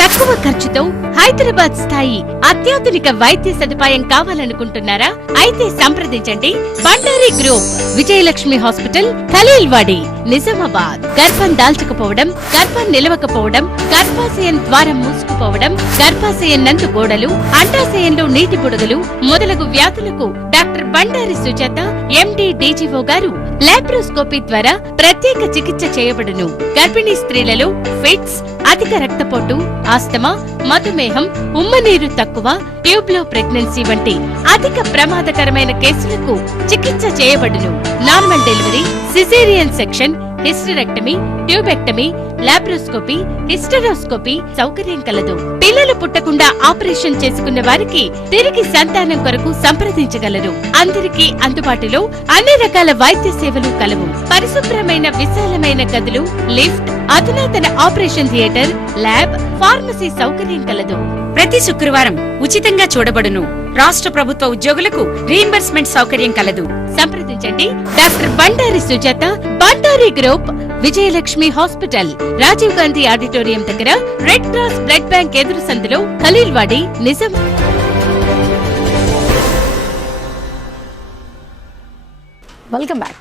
తక్కువ ఖర్చుతో హైదరాబాద్ స్థాయి అత్యాధునిక వైద్య సదుపాయం కావాలనుకుంటున్నారా? అయితే సంప్రదించండి బండారి గ్రూప్, విజయలక్ష్మి హాస్పిటల్, ఖలీల్వాడి, నిజామాబాద్. గర్భం దాల్చకపోవడం, గర్భం నిలవకపోవడం, గర్భాశయం ద్వారం మూసుకుపోవడం, గర్భాశయం నందు గోడలు, అండాశయంలో నీటి బుడగలు మొదలగు వ్యాధులకు డాక్టర్ బండారి సుజాత ఎండి డీజీఓ గారు లాప్రోస్కోపీ ద్వారా ప్రత్యేక చికిత్స చేయబడును. గర్భిణీ స్త్రీలలో ఫిట్స్, అధిక రక్తపోటు, ఆస్తమా, మధుమేహం, ఉమ్మనీరు తక్కువ, ట్యూబ్లో ప్రెగ్నెన్సీ వంటి అధిక ప్రమాదకరమైన కేసులకు చికిత్స చేయబడును. Normal delivery, caesarean section, hysterectomy, tubectomy, laparoscopy, hysteroscopy సౌకర్యం కలదు. పిల్లలు పుట్టకుండా ఆపరేషన్ చేసుకున్న వారికి తిరిగి సంతానం కొరకు సంప్రదించగలరు. అందరికీ అందుబాటులో అన్ని రకాల వైద్య సేవలు కలవు. పరిశుభ్రమైన విశాలమైన గదులు, లిఫ్ట్, అధునాతన ఆపరేషన్ థియేటర్, ల్యాబ్, ఫార్మసీ సౌకర్యం కలదు. ప్రతి శుక్రవారం ఉచితంగా చూడబడును. రాష్ట్ర ప్రభుత్వ ఉద్యోగులకు రీయింబర్స్మెంట్ సౌకర్యం కలదు. సంప్రదించండి doctor Bandari Sujatha, Bandari group, Vijayalakshmi hospital, Rajiv Gandhi auditorium దగ్గర, రెడ్ క్రాస్ బ్లడ్ బ్యాంక్ ఎదురు సందులో, Khaleelwadi, Nizam. Welcome back.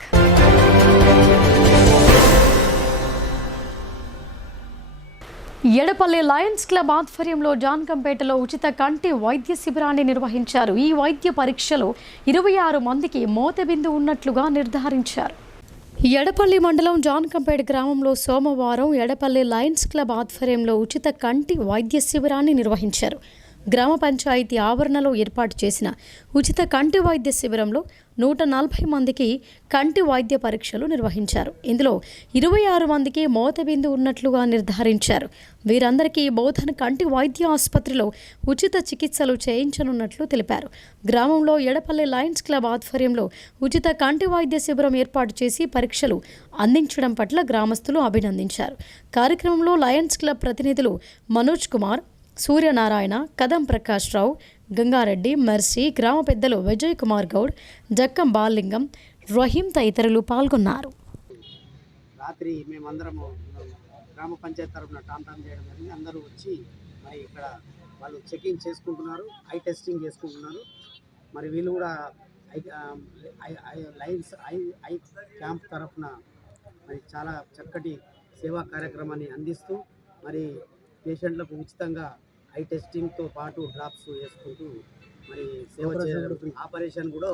Edapalli lions club ఆధ్వర్యంలో జాన్కంపేటలో ఉచిత కంటి వైద్య శిబిరాన్ని నిర్వహించారు. ఈ వైద్య పరీక్షలో 26 మందికి మోతబిందు ఉన్నట్లుగా నిర్ధారించారు. ఎడపల్లి మండలం జాన్కంపేట గ్రామంలో సోమవారం ఎడపల్లి లయన్స్ క్లబ్ ఆధ్వర్యంలో ఉచిత కంటి వైద్య శిబిరాన్ని నిర్వహించారు. గ్రామ పంచాయతీ ఆవరణలో ఏర్పాటు చేసిన ఉచిత కంటి వైద్య శిబిరంలో 140 మందికి కంటి వైద్య పరీక్షలు నిర్వహించారు. ఇందులో 26 మందికి మోతబిందు ఉన్నట్లుగా నిర్ధారించారు. వీరందరికీ బోధన్ కంటి వైద్య ఆసుపత్రిలో ఉచిత చికిత్సలు చేయించనున్నట్లు తెలిపారు. గ్రామంలో ఎడపల్లి లయన్స్ క్లబ్ ఆధ్వర్యంలో ఉచిత కంటి వైద్య శిబిరం ఏర్పాటు చేసి పరీక్షలు అందించడం పట్ల గ్రామస్తులు అభినందించారు. కార్యక్రమంలో లయన్స్ క్లబ్ ప్రతినిధులు మనోజ్ కుమార్, సూర్యనారాయణ, కదం ప్రకాష్ రావు, గంగారెడ్డి, మర్సి, గ్రామ పెద్దలు విజయ్ కుమార్ గౌడ్, జక్కం బాలింగం, రహీం తదితరులు పాల్గొన్నారు. రాత్రి మేమందరము గ్రామ పంచాయతీ తరఫున టామ్ చేయడం జరిగింది. అందరూ వచ్చి మరి ఇక్కడ వాళ్ళు చెకింగ్ చేసుకుంటున్నారు, ఐ టెస్టింగ్ చేసుకుంటున్నారు. మరి వీళ్ళు కూడా లైన్స్ ఐ క్యాంప్ తరఫున మరి చాలా చక్కటి సేవా కార్యక్రమాన్ని అందిస్తూ మరి పేషెంట్లకు ఉచితంగా ఐ టెస్టింగ్తో పాటు డ్రాప్స్ వేసుకుంటూ మరి సేవ చేయడం, ఆపరేషన్ కూడా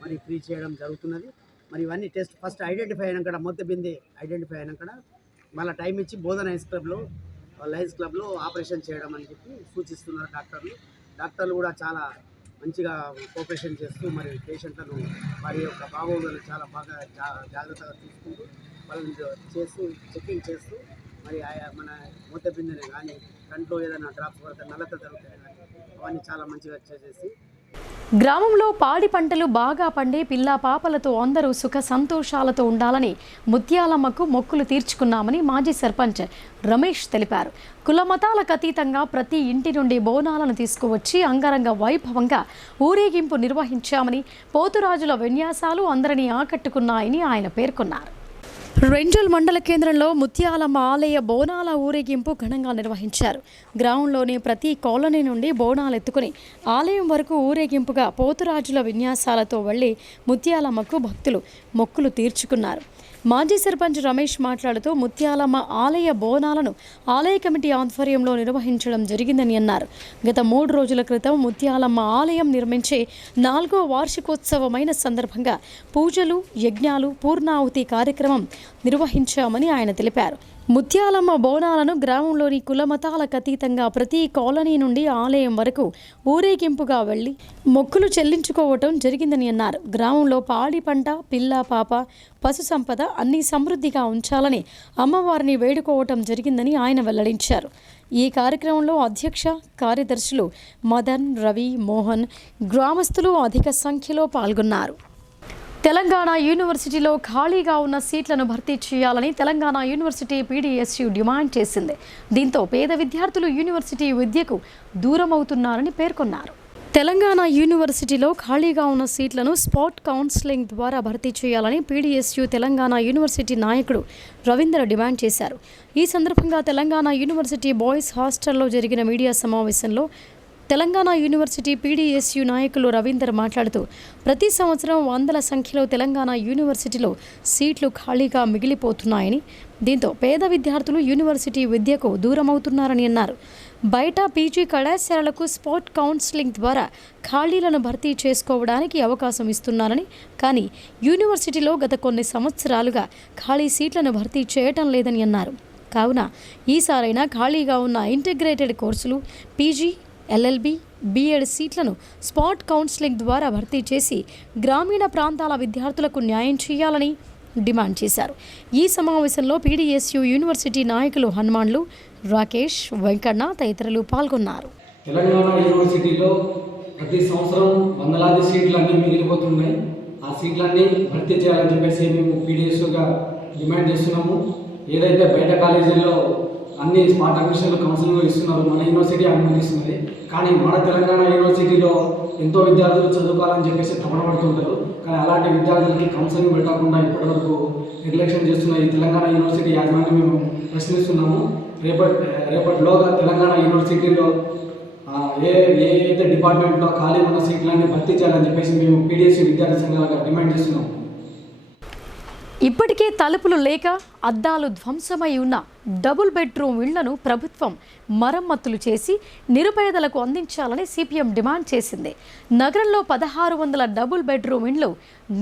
మరి ఫ్రీ చేయడం జరుగుతున్నది. మరి ఇవన్నీ టెస్ట్ ఫస్ట్ ఐడెంటిఫై అయినాక మోతబింది ఐడెంటిఫై అయినాక మళ్ళీ టైం ఇచ్చి బోధన్ లయన్స్ క్లబ్లో ఆపరేషన్ చేయడం అని చెప్పి సూచిస్తున్నారు డాక్టర్లు కూడా చాలా మంచిగా కోఆపరేషన్ చేస్తూ మరి పేషెంట్లను వారి యొక్క బాగోగులను చాలా బాగా జాగ్రత్తగా చూసుకుంటూ వాళ్ళని చేస్తూ చెకింగ్ చేస్తూ మరి మన మోతబిందుని కానీ కంట్లో ఏదైనా డ్రాప్స్ పడితే నల్లత జరుగుతాయి కానీ అవన్నీ చాలా మంచిగా చేసేసి గ్రామంలో పాడి పంటలు బాగా పండి పిల్లా పాపలతో అందరూ సుఖ సంతోషాలతో ఉండాలని ముత్యాలమ్మకు మొక్కులు తీర్చుకున్నామని మాజీ సర్పంచ్ రమేష్ తెలిపారు. కుల మతాలకు అతీతంగా ప్రతి ఇంటి నుండి బోనాలను తీసుకువచ్చి అంగరంగ వైభవంగా ఊరేగింపు నిర్వహించామని, పోతురాజుల విన్యాసాలు అందరినీ ఆకట్టుకున్నాయని ఆయన పేర్కొన్నారు. రెంజల్ మండల కేంద్రంలో ముత్యాలమ్మ ఆలయ బోనాల ఊరేగింపు ఘనంగా నిర్వహించారు. గ్రామంలోని ప్రతి కాలనీ నుండి బోనాలు ఎత్తుకుని ఆలయం వరకు ఊరేగింపుగా పోతురాజుల విన్యాసాలతో వెళ్లి ముత్యాలమ్మకు భక్తులు మొక్కులు తీర్చుకున్నారు. మాజీ సర్పంచ్ రమేష్ మాట్లాడుతూ ముత్యాలమ్మ ఆలయ బోనాలను ఆలయ కమిటీ ఆధ్వర్యంలో నిర్వహించడం జరిగిందని అన్నారు. గత 3 రోజుల క్రితం ముత్యాలమ్మ ఆలయం నిర్మించే 4వ వార్షికోత్సవమైన సందర్భంగా పూజలు, యజ్ఞాలు, పూర్ణాహుతి కార్యక్రమం నిర్వహించామని ఆయన తెలిపారు. ముత్యాలమ్మ బోనాలను గ్రామంలోని కులమతాలకు అతీతంగా ప్రతి కాలనీ నుండి ఆలయం వరకు ఊరేగింపుగా వెళ్లి మొక్కులు చెల్లించుకోవటం జరిగిందని అన్నారు. గ్రామంలో పాడి పంట, పిల్ల పాప, పశు సంపద అన్ని సమృద్ధిగా ఉంచాలని అమ్మవారిని వేడుకోవటం జరిగిందని ఆయన వెల్లడించారు. ఈ కార్యక్రమంలో అధ్యక్ష, కార్యదర్శులు మదన్, రవి, మోహన్, గ్రామస్తులు అధిక సంఖ్యలో పాల్గొన్నారు. తెలంగాణ యూనివర్సిటీలో ఖాళీగా ఉన్న సీట్లను భర్తీ చేయాలని తెలంగాణ యూనివర్సిటీ పీడీఎస్యూ డిమాండ్ చేసింది. దీంతో పేద విద్యార్థులు యూనివర్సిటీ విద్యకు దూరమవుతున్నారని పేర్కొన్నారు. తెలంగాణ యూనివర్సిటీలో ఖాళీగా ఉన్న సీట్లను స్పాట్ కౌన్సిలింగ్ ద్వారా భర్తీ చేయాలని పీడీఎస్యూ తెలంగాణ యూనివర్సిటీ నాయకుడు రవీంద్ర డిమాండ్ చేశారు. ఈ సందర్భంగా తెలంగాణ యూనివర్సిటీ బాయ్స్ హాస్టల్లో జరిగిన మీడియా సమావేశంలో తెలంగాణ యూనివర్సిటీ పీడీఎస్యూ నాయకులు రవీందర్ మాట్లాడుతూ ప్రతి సంవత్సరం వందల సంఖ్యలో తెలంగాణ యూనివర్సిటీలో సీట్లు ఖాళీగా మిగిలిపోతున్నాయని, దీంతో పేద విద్యార్థులు యూనివర్సిటీ విద్యకు దూరమవుతున్నారని అన్నారు. బయట పీజీ కళాశాలలకు స్పాట్ కౌన్సిలింగ్ ద్వారా ఖాళీలను భర్తీ చేసుకోవడానికి అవకాశం ఇస్తున్నారని, కానీ యూనివర్సిటీలో గత కొన్ని సంవత్సరాలుగా ఖాళీ సీట్లను భర్తీ చేయటం లేదని అన్నారు. కావున ఈసారైనా ఖాళీగా ఉన్న ఇంటిగ్రేటెడ్ కోర్సులు, పీజీ, ఎల్ఎల్బి, బీఎడ్ సీట్లను స్పాట్ కౌన్సిలింగ్ ద్వారా భర్తీ చేసి గ్రామీణ ప్రాంతాల విద్యార్థులకు న్యాయం చేయాలని డిమాండ్ చేశారు. ఈ సమావేశంలో పీడీఎస్యూ యూనివర్సిటీ నాయకులు హనుమాన్లు, రాకేష్, వెంకన్న తదితరులు పాల్గొన్నారు. తెలంగాణ యూనివర్సిటీలో ప్రతి సంవత్సరం వందలాది సీట్లన్నీ మిగిలిపోతున్నాయి. ఆ సీట్లన్నీ భర్తీ చేయాలని చెప్పేసి మేము పీడీఎస్యూగా డిమాండ్ చేస్తున్నాము. ఏదైతే బయట కాలేజీల్లో అన్ని స్మార్ట్ అడ్మిషన్లు కౌన్సిలింగ్ ఇస్తున్నారు, మన యూనివర్సిటీ అనుమతిస్తున్నది. కానీ మన తెలంగాణ యూనివర్సిటీలో ఎంతో విద్యార్థులు చదువుకోవాలని చెప్పేసి తపన పడుతుంటారు. కానీ అలాంటి విద్యార్థులకి కౌన్సిలింగ్ పెట్టకుండా ఇప్పటివరకు నిర్లక్ష్యం చేస్తున్న ఈ తెలంగాణ యూనివర్సిటీ యాజమాన్యం మేము ప్రశ్నిస్తున్నాము. రేపటిలోగా తెలంగాణ యూనివర్సిటీలో ఏదైతే డిపార్ట్మెంట్లో ఖాళీ ఉన్న సీట్లన్నీ భర్తీ చేయాలని చెప్పేసి మేము పీడీఎస్యూ విద్యార్థి సంఘాలుగా డిమాండ్ చేస్తున్నాము. ఇప్పటికే తలుపులు లేక అద్దాలు ధ్వంసమై ఉన్న డబుల్ బెడ్రూమ్ ఇళ్లను ప్రభుత్వం మరమ్మతులు చేసి నిరుపేదలకు అందించాలని సిపిఎం డిమాండ్ చేసింది. నగరంలో 1600 డబుల్ బెడ్రూమ్ ఇళ్లు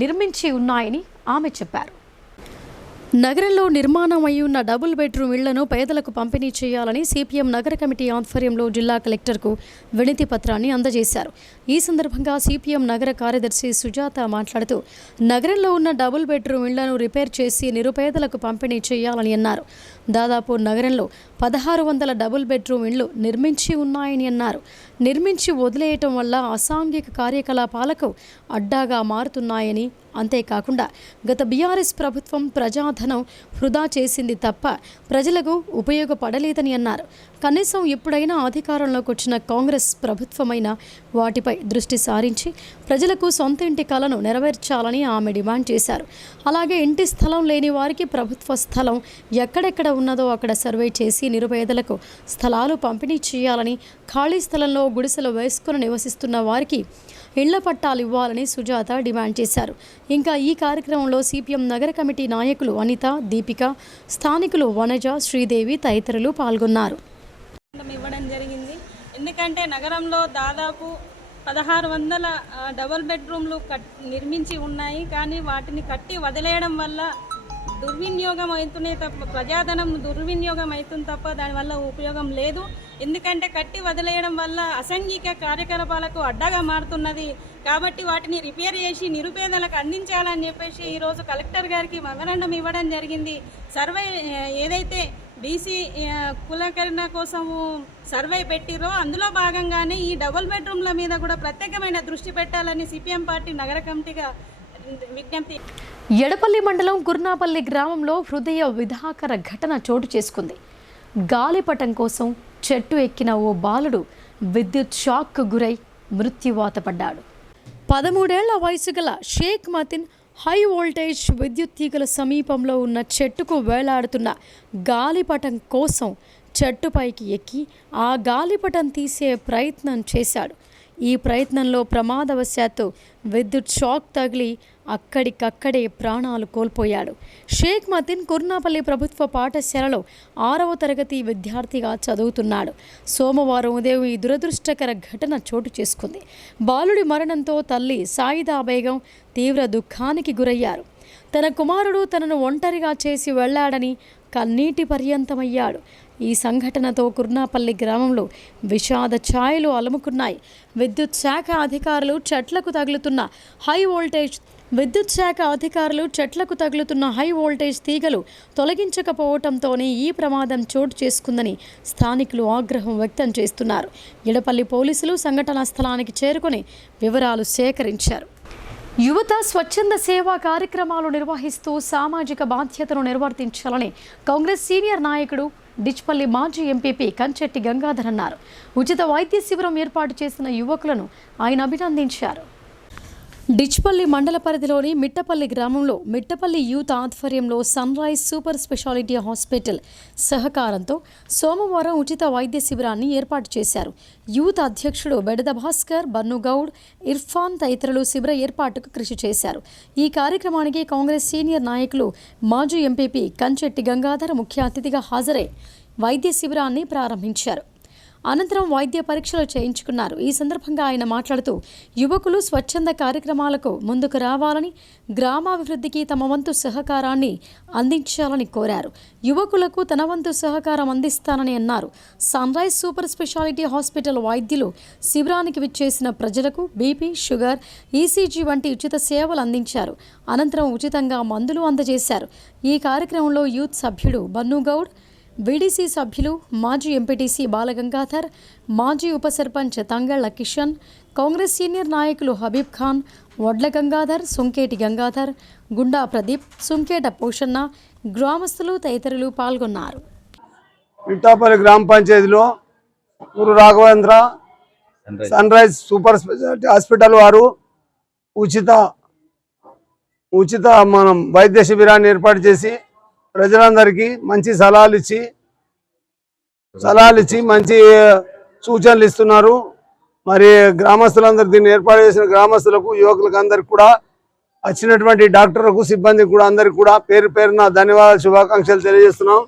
నిర్మించి ఉన్నాయని ఆమె చెప్పారు. నగరంలో నిర్మాణం అయి ఉన్న డబుల్ బెడ్రూమ్ ఇళ్లను పేదలకు పంపిణీ చేయాలని సిపిఎం నగర కమిటీ ఆధ్వర్యంలో జిల్లా కలెక్టర్కు వినతి పత్రాన్ని అందజేశారు. ఈ సందర్భంగా సిపిఎం నగర కార్యదర్శి సుజాత మాట్లాడుతూ నగరంలో ఉన్న డబుల్ బెడ్రూమ్ ఇళ్లను రిపేర్ చేసి నిరుపేదలకు పంపిణీ చేయాలని అన్నారు. దాదాపు నగరంలో 1600 డబుల్ బెడ్రూమ్ ఇళ్లు నిర్మించి ఉన్నాయని అన్నారు. నిర్మించి వదిలేయటం వల్ల అసాంఘిక కార్యకలాపాలకు అడ్డాగా మారుతున్నాయని, అంతేకాకుండా గత బీఆర్ఎస్ ప్రభుత్వం ప్రజాధనం వృధా చేసింది తప్ప ప్రజలకు ఉపయోగపడలేదని అన్నారు. కనీసం ఎప్పుడైనా అధికారంలోకి వచ్చిన కాంగ్రెస్ ప్రభుత్వమైన వాటిపై దృష్టి సారించి ప్రజలకు సొంత ఇంటి కలను నెరవేర్చాలని ఆమె డిమాండ్ చేశారు. అలాగే ఇంటి స్థలం లేని వారికి ప్రభుత్వ స్థలం ఎక్కడెక్కడ ఉన్నదో అక్కడ సర్వే చేసి నిరుపేదలకు స్థలాలు పంపిణీ చేయాలని, ఖాళీ స్థలంలో గుడిసెలు వేసుకుని నివసిస్తున్న వారికి ఇళ్ల పట్టాలు ఇవ్వాలని సుజాత డిమాండ్ చేశారు. ఇంకా ఈ కార్యక్రమంలో సిపిఎం నగర కమిటీ నాయకులు అనిత, దీపిక, స్థానికులు వనజ, శ్రీదేవి తదితరులు పాల్గొన్నారు. ఇవ్వడం జరిగింది. ఎందుకంటే నగరంలో దాదాపు 1600 డబుల్ బెడ్రూమ్లు నిర్మించి ఉన్నాయి. కానీ వాటిని కట్టి వదిలేయడం వల్ల దుర్వినియోగం అవుతున్నాయి తప్ప, ప్రజాధనం దుర్వినియోగం అవుతుంది తప్ప దానివల్ల ఉపయోగం లేదు. ఎందుకంటే కట్టి వదిలేయడం వల్ల అసాంఘిక కార్యకలాపాలకు అడ్డగా మారుతున్నది. కాబట్టి వాటిని రిపేర్ చేసి నిరుపేదలకు అందించాలని చెప్పేసి ఈరోజు కలెక్టర్ గారికి మెమరాండం ఇవ్వడం జరిగింది. సర్వే ఏదైతే బీసీ కులకరణ కోసము సర్వే పెట్టిరో అందులో భాగంగానే ఈ డబుల్ బెడ్రూమ్ల మీద కూడా ప్రత్యేకమైన దృష్టి పెట్టాలని సిపిఎం పార్టీ నగర కమిటీగా విజ్ఞప్తి. ఎడపల్లి మండలం గుర్నాపల్లి గ్రామంలో హృదయ విధాకర ఘటన చోటు చేసుకుంది. గాలిపటం కోసం చెట్టు ఎక్కిన ఓ బాలుడు విద్యుత్ షాక్కు గురై మృత్యువాత పడ్డాడు. 13 ఏళ్ల వయసు గల షేక్ మతిన్ హై వోల్టేజ్ విద్యుత్ తీగల సమీపంలో ఉన్న చెట్టుకు వేలాడుతున్న గాలిపటం కోసం చెట్టుపైకి ఎక్కి ఆ గాలిపటం తీసే ప్రయత్నం చేశాడు. ఈ ప్రయత్నంలో ప్రమాదవశాత్తు విద్యుత్ షాక్ తగిలి అక్కడికక్కడే ప్రాణాలు కోల్పోయాడు. షేక్ మతిన్ కుర్నాపల్లి ప్రభుత్వ పాఠశాలలో 6వ తరగతి విద్యార్థిగా చదువుతున్నాడు. సోమవారం ఉదయం ఈ దురదృష్టకర ఘటన చోటు చేసుకుంది. బాలుడి మరణంతో తల్లి సాయిదా బేగం తీవ్ర దుఃఖానికి గురయ్యారు. తన కుమారుడు తనను ఒంటరిగా చేసి వెళ్లాడని కన్నీటి పర్యంతమయ్యాడు. ఈ సంఘటనతో కుర్నాపల్లి గ్రామంలో విషాద ఛాయలు అలుముకున్నాయి. విద్యుత్ శాఖ అధికారులు చెట్లకు తగులుతున్న హై వోల్టేజ్ తీగలు తొలగించకపోవడంతోనే ఈ ప్రమాదం చోటు చేసుకుందని స్థానికులు ఆగ్రహం వ్యక్తం చేస్తున్నారు. ఎడపల్లి పోలీసులు సంఘటనా స్థలానికి చేరుకొని వివరాలు సేకరించారు. యువత స్వచ్ఛంద సేవా కార్యక్రమాలు నిర్వహిస్తూ సామాజిక బాధ్యతను నిర్వర్తించాలని కాంగ్రెస్ సీనియర్ నాయకుడు డిచ్పల్లి మాజీ ఎంపీపీ కంచెట్టి గంగాధర్ అన్నారు. ఉచిత వైద్య శిబిరం ఏర్పాటు చేసిన యువకులను ఆయన అభినందించారు. డిచ్పల్లి మండల పరిధిలోని మిట్టపల్లి గ్రామంలో మిట్టపల్లి యూత్ ఆధ్వర్యంలో sunrise super speciality hospital సహకారంతో సోమవారం ఉచిత వైద్య శిబిరాన్ని ఏర్పాటు చేశారు. యూత్ అధ్యక్షుడు బెడద భాస్కర్, బన్నుగౌడ్, ఇర్ఫాన్ తదితరులు శిబిర ఏర్పాటుకు కృషి చేశారు. ఈ కార్యక్రమానికి కాంగ్రెస్ సీనియర్ నాయకులు మాజీ ఎంపీపీ కంచెట్టి గంగాధర్ ముఖ్య అతిథిగా హాజరై వైద్య శిబిరాన్ని ప్రారంభించారు. అనంతరం వైద్య పరీక్షలు చేయించుకున్నారు. ఈ సందర్భంగా ఆయన మాట్లాడుతూ యువకులు స్వచ్ఛంద కార్యక్రమాలకు ముందుకు రావాలని, గ్రామాభివృద్ధికి తమ వంతు సహకారాన్ని అందించాలని కోరారు. యువకులకు తన వంతు సహకారం అందిస్తానని అన్నారు. Sunrise super speciality hospital వైద్యులు శిబిరానికి విచ్చేసిన ప్రజలకు బీపీ, షుగర్, ఈసీజీ వంటి ఉచిత సేవలు అందించారు. అనంతరం ఉచితంగా మందులు అందజేశారు. ఈ కార్యక్రమంలో యూత్ సభ్యుడు బన్నుగౌడ్, వీడీసీ సభ్యులు మాజీ ఎంపీటీసీ బాలగంగాధర్, మాజీ ఉప సర్పంచ్ తంగళ్ల కిషన్, కాంగ్రెస్ సీనియర్ నాయకులు హబీబ్ ఖాన్, వడ్ల గంగాధర్, సుంకేటి గంగాధర్, గుండా ప్రదీప్, సుంకేట పోషన్న, గ్రామస్తులు తదితరులు పాల్గొన్నారు. మిట్టాపల్లి గ్రామ పంచాయతీలో Guru Raghavendra sunrise super speciality hospital వారు ఉచిత మనం వైద్య శిబిరాన్ని ఏర్పాటు చేసి ప్రజలందరికీ మంచి సలహాలు ఇచ్చి మంచి సూచనలు ఇస్తున్నారు. మరి గ్రామస్తులందరూ దీన్ని ఏర్పాటు చేసిన గ్రామస్తులకు, యువకులకు అందరికి కూడా, వచ్చినటువంటి డాక్టర్లకు, సిబ్బందికి కూడా అందరికి కూడా పేరు పేరున ధన్యవాదాలు, శుభాకాంక్షలు తెలియజేస్తున్నాం.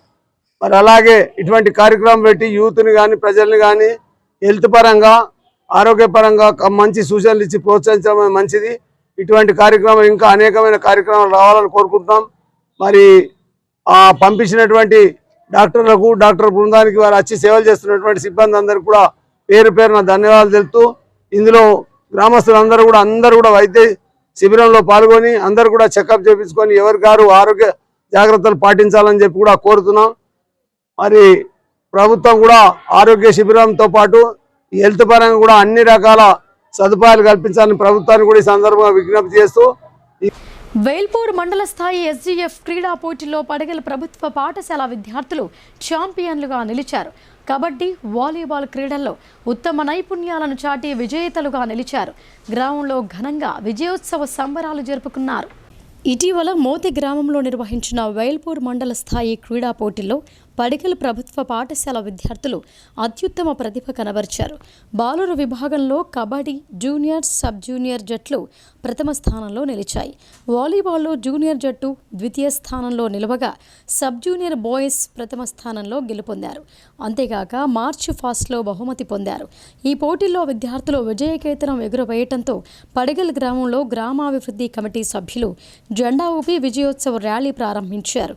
మరి అలాగే ఇటువంటి కార్యక్రమం పెట్టి యూత్ని కానీ ప్రజల్ని కానీ హెల్త్ పరంగా, ఆరోగ్యపరంగా మంచి సూచనలు ఇచ్చి ప్రోత్సహించడం మంచిది. ఇటువంటి కార్యక్రమం ఇంకా అనేకమైన కార్యక్రమాలు రావాలని కోరుకుంటున్నాం. మరి పంపించినటువంటి డాక్టర్లకు, డాక్టర్ బృందానికి, వారు వచ్చి సేవలు చేస్తున్నటువంటి సిబ్బంది అందరికీ కూడా పేరు పేరున ధన్యవాదాలు తెలుపుతూ, ఇందులో గ్రామస్తులందరూ కూడా వైద్య శిబిరంలో పాల్గొని అందరూ కూడా చెకప్ చేయించుకొని ఎవరికారు ఆరోగ్య జాగ్రత్తలు పాటించాలని చెప్పి కూడా కోరుతున్నాం. మరి ప్రభుత్వం కూడా ఆరోగ్య శిబిరంతో పాటు హెల్త్ పరంగా కూడా అన్ని రకాల సదుపాయాలు కల్పించాలని ప్రభుత్వాన్ని కూడా ఈ సందర్భంగా విజ్ఞప్తి చేస్తూ, వేల్పూర్ మండల స్థాయి ఎస్జీఎఫ్ క్రీడా పోటీల్లో పడగల ప్రభుత్వ పాఠశాల విద్యార్థులు ఛాంపియన్లుగా నిలిచారు. కబడ్డీ, వాలీబాల్ క్రీడల్లో ఉత్తమ నైపుణ్యాలను చాటి విజేతలుగా నిలిచారు. గ్రామంలో ఘనంగా విజయోత్సవ సంబరాలు జరుపుకున్నారు. ఇటీవల మోతి గ్రామంలో నిర్వహించిన వేల్పూర్ మండల స్థాయి క్రీడా పోటీల్లో పడికల్ ప్రభుత్వ పాఠశాల విద్యార్థులు అత్యుత్తమ ప్రతిభ కనబరిచారు. బాలుర విభాగంలో కబడ్డీ, జూనియర్, సబ్ జూనియర్ జట్లు ప్రథమ స్థానంలో నిలిచాయి. వాలీబాల్లో జూనియర్ జట్టు ద్వితీయ స్థానంలో నిలవగా సబ్ జూనియర్ బాయ్స్ ప్రథమ స్థానంలో గెలుపొందారు. అంతేగాక మార్చ్ ఫాస్ట్లో బహుమతి పొందారు. ఈ పోటీల్లో విద్యార్థులు విజయకేతనం ఎగురవేయటంతో పడిగల్ గ్రామంలో గ్రామాభివృద్ధి కమిటీ సభ్యులు జెండా ఊపి విజయోత్సవ ర్యాలీ ప్రారంభించారు.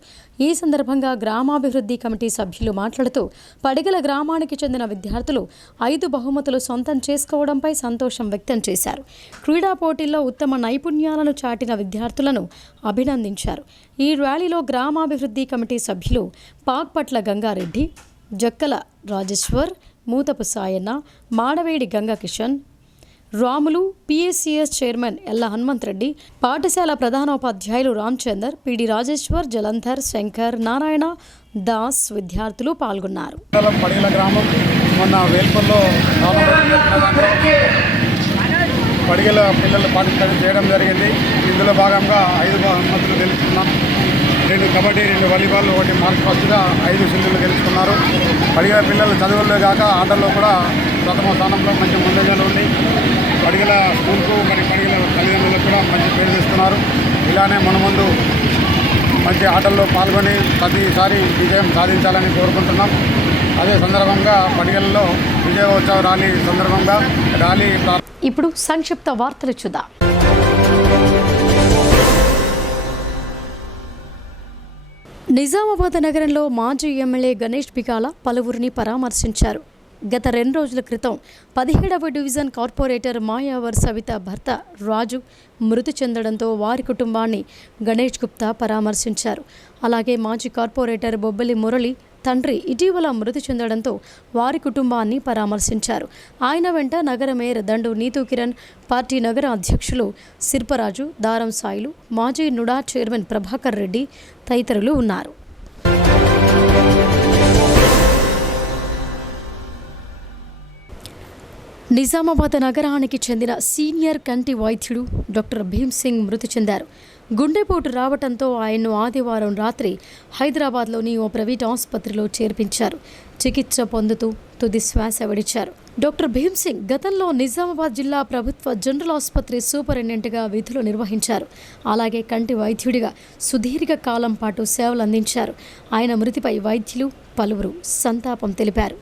ఈ సందర్భంగా గ్రామాభివృద్ధి కమిటీ సభ్యులు మాట్లాడుతూ పడిగల గ్రామానికి చెందిన విద్యార్థులు 5 బహుమతులు సొంతం చేసుకోవడంపై సంతోషం వ్యక్తం చేశారు. క్రీడా పోటీల్లో ఉత్తమ నైపుణ్యాలను చాటిన విద్యార్థులను అభినందించారు. ఈ ర్యాలీలో గ్రామాభివృద్ధి కమిటీ సభ్యులు పాక్పట్ల గంగారెడ్డి, జక్కల రాజేశ్వర్, మూతపు సాయన్న, మాడవేడి గంగా కిషన్, రాములు, పిఎస్సిఎస్ చైర్మన్ ఎల్ల హనుమంత్ రెడ్డి, పాఠశాల ప్రధానోపాధ్యాయులు రామచందర్, పిడి రాజేశ్వర్, జలంధర్, శంకర్, నారాయణ, దాస్ విద్యార్థులు పాల్గొన్నారు. పడిగల గ్రామం మొన్న వేల్పల్లో పడిగల పిల్లలు పార్టిసిపేట్ చేయడం జరిగింది. ఇందులో భాగంగా 5 బహుమతులు గెలుచుకున్నాం. 2 కబడ్డీ, 2 వాలీబాల్, 1 మార్చ్ ఫస్ట్గా 5 సిల్లులు గెలుచుకున్నారు. పడిగల పిల్లలు చదువుల్లో కాక ఆటల్లో కూడా ప్రథమ స్థానంలో మంచి ముందంజలు ఉండి పడిగల స్కూల్కు మరి పడిగల తల్లిదండ్రులకు కూడా మంచి పేరు తెస్తున్నారు. ఇలానే మన ముందు మంచి ఆటల్లో పాల్గొని ప్రతిసారి విజయం సాధించాలని కోరుకుంటున్నాం. అదే సందర్భంగా పడిగలలో విజయోత్సవ ర్యాలీ సందర్భంగా ర్యాలీ. ఇప్పుడు సంక్షిప్త వార్తలు చూద్దాం. నిజామాబాద్ నగరంలో మాజీ ఎమ్మెల్యే గణేష్ బిగాల పలువురిని పరామర్శించారు. గత 2 రోజుల క్రితం 17వ డివిజన్ కార్పొరేటర్ మాయావర్ సవిత భర్త రాజు మృతి చెందడంతో వారి కుటుంబాన్ని గణేష్ గుప్తా పరామర్శించారు. అలాగే మాజీ కార్పొరేటర్ బొబ్బలి మురళి తండ్రి ఇటీవల మృతి చెందడంతో వారి కుటుంబాన్ని పరామర్శించారు. ఆయన వెంట నగర మేయర్ దండు నీతూ కిరణ్, పార్టీ నగర అధ్యక్షులు శిల్పరాజు, దారం సాయిలు, మాజీ నుడా చైర్మన్ ప్రభాకర్ రెడ్డి తదితరులు ఉన్నారు. నిజామాబాద్ నగరానికి చెందిన సీనియర్ కంటి వైద్యుడు డాక్టర్ భీమ్సింగ్ మృతి చెందారు. గుండెపోటు రావడంతో ఆయన్ను ఆదివారం రాత్రి హైదరాబాద్లోని ఓ ప్రైవేట్ ఆసుపత్రిలో చేర్పించారు. చికిత్స పొందుతూ తుది శ్వాస విడిచారు. డాక్టర్ భీమ్సింగ్ గతంలో నిజామాబాద్ జిల్లా ప్రభుత్వ జనరల్ ఆసుపత్రి సూపరింటెండెంట్గా విధులు నిర్వహించారు. అలాగే కంటి వైద్యుడిగా సుదీర్ఘ కాలం పాటు సేవలు అందించారు. ఆయన మృతిపై వైద్యులు పలువురు సంతాపం తెలిపారు.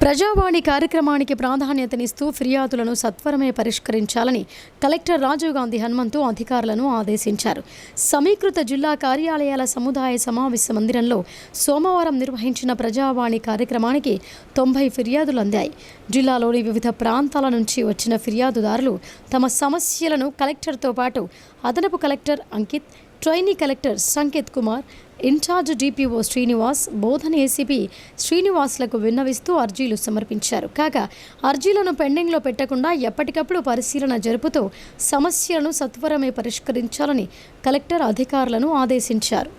ప్రజావాణి కార్యక్రమానికి ప్రాధాన్యతనిస్తూ ఫిర్యాదులను సత్వరమే పరిష్కరించాలని కలెక్టర్ రాజీవ్ గాంధీ హనుమంతు అధికారులను ఆదేశించారు. సమీకృత జిల్లా కార్యాలయాల సముదాయ సమావేశ మందిరంలో సోమవారం నిర్వహించిన ప్రజావాణి కార్యక్రమానికి 90 ఫిర్యాదులు అందాయి. జిల్లాలోని వివిధ ప్రాంతాల నుంచి వచ్చిన ఫిర్యాదుదారులు తమ సమస్యలను కలెక్టర్తో పాటు అదనపు collector Ankit, trainee collector Sanket Kumar, in charge DPO Srinivas, Bodhan ACP శ్రీనివాస్లకు విన్నవిస్తూ అర్జీలు సమర్పించారు. కాగా అర్జీలను పెండింగ్లో పెట్టకుండా ఎప్పటికప్పుడు పరిశీలన జరుపుతూ సమస్యలను సత్వరమే పరిష్కరించాలని కలెక్టర్ అధికారులను ఆదేశించారు.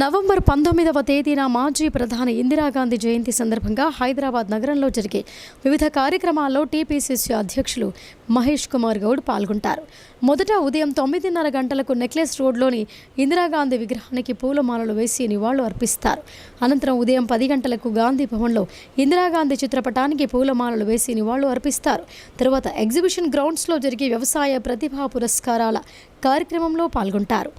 నవంబర్ 19వ తేదీన మాజీ ప్రధాని ఇందిరాగాంధీ జయంతి సందర్భంగా హైదరాబాద్ నగరంలో జరిగే వివిధ కార్యక్రమాల్లో టీపీసీసీ అధ్యక్షులు మహేష్ కుమార్ గౌడ్ పాల్గొంటారు. మొదట ఉదయం 9:30 గంటలకు నెక్లెస్ రోడ్లోని ఇందిరాగాంధీ విగ్రహానికి పూలమాలలు వేసి నివాళులు అర్పిస్తారు. అనంతరం ఉదయం 10 గంటలకు గాంధీ భవన్లో ఇందిరాగాంధీ చిత్రపటానికి పూలమాలలు వేసి నివాళులు అర్పిస్తారు. తరువాత ఎగ్జిబిషన్ గ్రౌండ్స్లో జరిగే వ్యవసాయ ప్రతిభా పురస్కారాల కార్యక్రమంలో పాల్గొంటారు.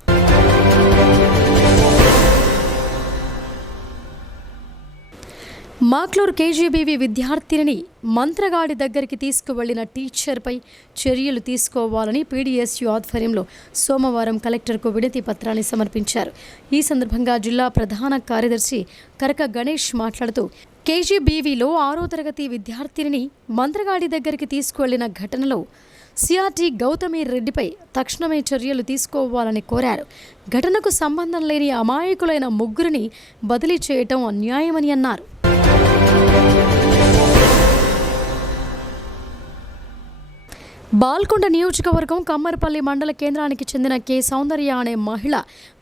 మాక్లూర్ కేజీబీవీ విద్యార్థినిని మంత్రగాడి దగ్గరికి తీసుకువెళ్లిన టీచర్పై చర్యలు తీసుకోవాలని పీడీఎస్యూ ఆధ్వర్యంలో సోమవారం కలెక్టర్కు వినతి పత్రాన్ని సమర్పించారు. ఈ సందర్భంగా జిల్లా ప్రధాన కార్యదర్శి కరక గణేష్ మాట్లాడుతూ కేజీబీవీలో 6వ తరగతి విద్యార్థినిని మంత్రగాడి దగ్గరికి తీసుకువెళ్లిన ఘటనలో సిఆర్టీ గౌతమి రెడ్డిపై తక్షణమే చర్యలు తీసుకోవాలని కోరారు. ఘటనకు సంబంధం లేని అమాయకులైన 3 బదిలీ చేయటం అన్యాయమని అన్నారు. బాల్కొండ నియోజకవర్గం కమ్మర్పల్లి మండల కేంద్రానికి చెందిన కె సౌందర్య అనే మహిళ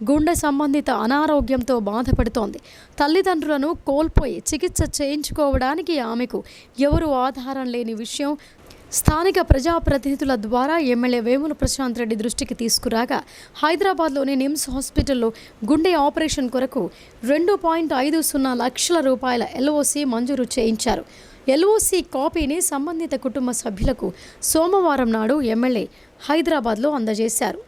గుండె సంబంధిత అనారోగ్యంతో బాధపడుతోంది. తల్లిదండ్రులను కోల్పోయి చికిత్స చేయించుకోవడానికి ఆమెకు ఎవరు ఆధారం లేని విషయం స్థానిక ప్రజాప్రతినిధుల ద్వారా ఎమ్మెల్యే వేముల ప్రశాంత్ రెడ్డి దృష్టికి తీసుకురాగా హైదరాబాద్లోని నిమ్స్ హాస్పిటల్లో గుండె ఆపరేషన్ కొరకు 2.50 లక్షల రూపాయల ఎల్ఓసి మంజూరు చేయించారు. ఎల్ఓసి కాపీని సంబంధిత కుటుంబ సభ్యులకు సోమవారం నాడు ఎమ్మెల్యే హైదరాబాద్లో అందజేశారు.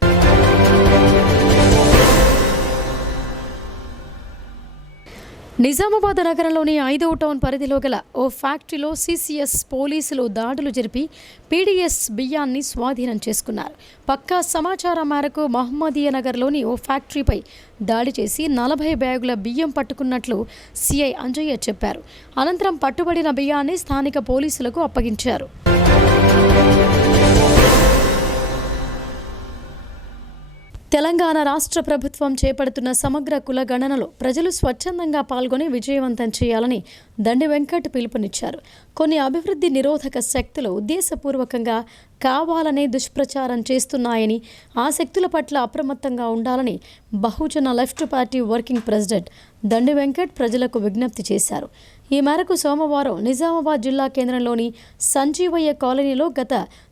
నిజామాబాద్ నగరంలోని 5వ టౌన్ పరిధిలో గల ఓ ఫ్యాక్టరీలో CCS పోలీసులు దాడులు జరిపి PDS బియ్యాన్ని స్వాధీనం చేసుకున్నారు. పక్కా సమాచారం మేరకు మహమ్మదీయ నగర్లోని ఓ ఫ్యాక్టరీపై దాడి చేసి 40 బ్యాగుల బియ్యం పట్టుకున్నట్లు సిఐ అంజయ్య చెప్పారు. అనంతరం పట్టుబడిన బియ్యాన్ని స్థానిక పోలీసులకు అప్పగించారు. తెలంగాణ రాష్ట్ర ప్రభుత్వం చేపడుతున్న సమగ్ర కుల గణనలో ప్రజలు స్వచ్ఛందంగా పాల్గొని విజయవంతం చేయాలని దండి వెంకట్ పిలుపునిచ్చారు. కొన్ని అభివృద్ధి నిరోధక శక్తులు ఉద్దేశపూర్వకంగా కావాలనే దుష్ప్రచారం చేస్తున్నాయని, ఆ శక్తుల పట్ల అప్రమత్తంగా ఉండాలని బహుజన లెఫ్ట్ పార్టీ వర్కింగ్ ప్రెసిడెంట్ దండి వెంకట్ ప్రజలకు విజ్ఞప్తి చేశారు. ఈ మేరకు సోమవారం నిజామాబాద్ జిల్లా కేంద్రంలోని సంజీవయ్య కాలనీలో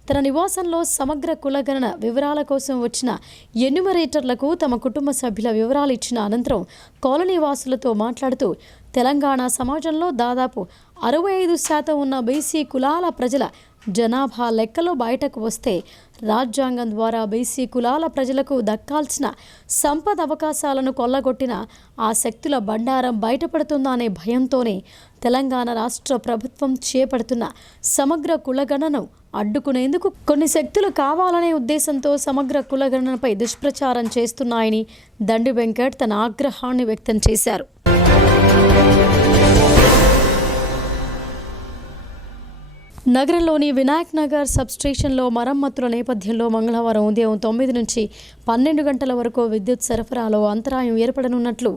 తన నివాసంలో సమగ్ర కులగణన వివరాల కోసం వచ్చిన ఎన్యుమరేటర్లకు తమ కుటుంబ సభ్యుల వివరాలు ఇచ్చిన అనంతరం కాలనీ వాసులతో మాట్లాడుతూ తెలంగాణ సమాజంలో దాదాపు 65% ఉన్న బీసీ కులాల ప్రజల జనాభా లెక్కలు బయటకు వస్తే రాజ్యాంగం ద్వారా బీసీ కులాల ప్రజలకు దక్కాల్సిన సంపద అవకాశాలను కొల్లగొట్టిన ఆ శక్తుల బండారం బయటపడుతుందనే భయంతోనే తెలంగాణ రాష్ట్ర ప్రభుత్వం చేపడుతున్న సమగ్ర కులగణనను అడ్డుకునేందుకు కొన్ని శక్తులు కావాలనే ఉద్దేశంతో సమగ్ర కులగణనపై దుష్ప్రచారం చేస్తున్నాయని దండి వెంకట్ తన ఆగ్రహాన్ని వ్యక్తం చేశారు. నగరంలోని వినాయక్ నగర్ సబ్స్టేషన్లో మరమ్మతుల నేపథ్యంలో మంగళవారం ఉదయం 9 నుంచి 12 గంటల వరకు విద్యుత్ సరఫరాలో అంతరాయం ఏర్పడనున్నట్లు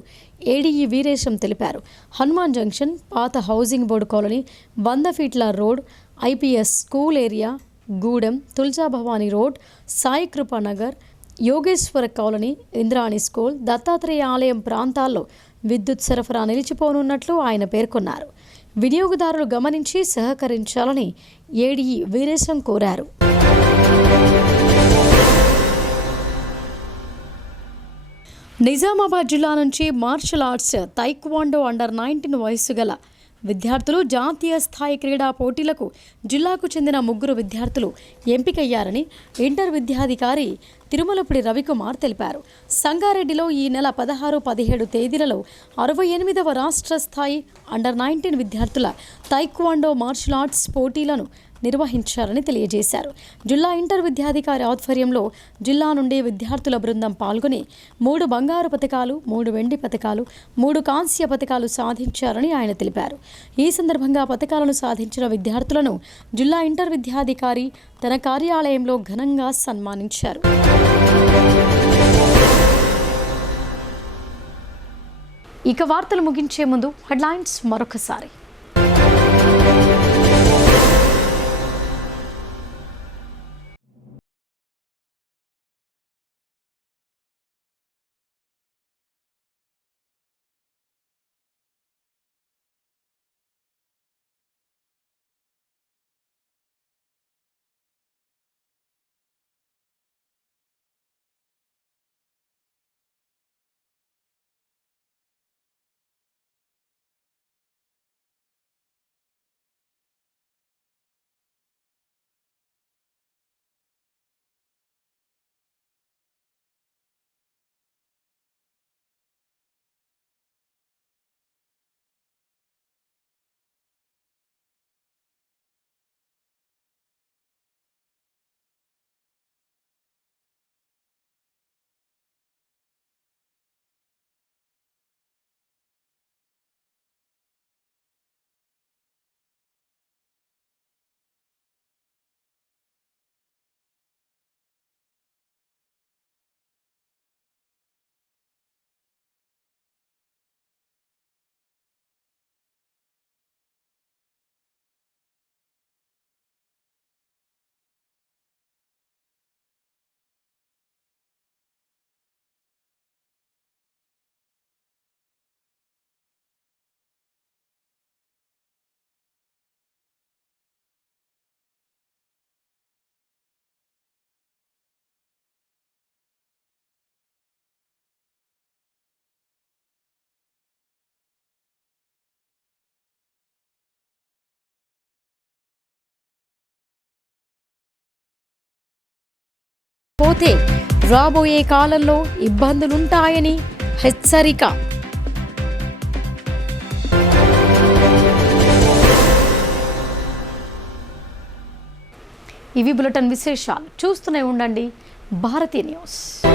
ఏడీఈ వీరేశం తెలిపారు. హనుమాన్ జంక్షన్, పాత హౌసింగ్ బోర్డు కాలనీ, 100 ఫీట్ల road, IPS school area, Gudem, Tuljabhavani road, Sai Krupa Nagar, Yogeshwara colony, Indrani school, Dattatreya ఆలయం ప్రాంతాల్లో విద్యుత్ సరఫరా నిలిచిపోనున్నట్లు ఆయన పేర్కొన్నారు. వినియోగదారులు గమనించి సహకరించాలని ఏడీఈ వీరేశం కోరారు. నిజామాబాద్ జిల్లా నుంచి మార్షల్ ఆర్ట్స్ తైక్వాండో అండర్-19 వయస్సు గల విద్యార్థులు జాతీయ స్థాయి క్రీడా పోటీలకు జిల్లాకు చెందిన 3 విద్యార్థులు ఎంపికయ్యారని ఇంటర్ విద్యాధికారి తిరుమలపుడి రవికుమార్ తెలిపారు. సంగారెడ్డిలో ఈ నెల 16, 17 తేదీలలో 68వ రాష్ట్ర స్థాయి అండర్-19 విద్యార్థుల తైక్వాండో మార్షల్ ఆర్ట్స్ పోటీలను నిర్వహించారని తెలియజేశారు. జిల్లా ఇంటర్ విద్యాధికారి ఆధ్వర్యంలో జిల్లా నుండి విద్యార్థుల బృందం పాల్గొని 3 బంగారు పతకాలు, 3 వెండి పతకాలు, 3 కాంస్య పతకాలు సాధించారని ఆయన తెలిపారు. ఈ సందర్భంగా పతకాలను సాధించిన విద్యార్థులను జిల్లా ఇంటర్ విద్యాధికారి తన కార్యాలయంలో ఘనంగా సన్మానించారు. ఇక వార్తలు ముగించే ముందు హెడ్లైన్స్ మరొకసారి. పోతే రాబోయే కాలంలో ఇబ్బందులుంటాయని హెచ్చరిక. ఇవి బులెటిన్ విశేషాలు. చూస్తూనే ఉండండి భారతీ న్యూస్.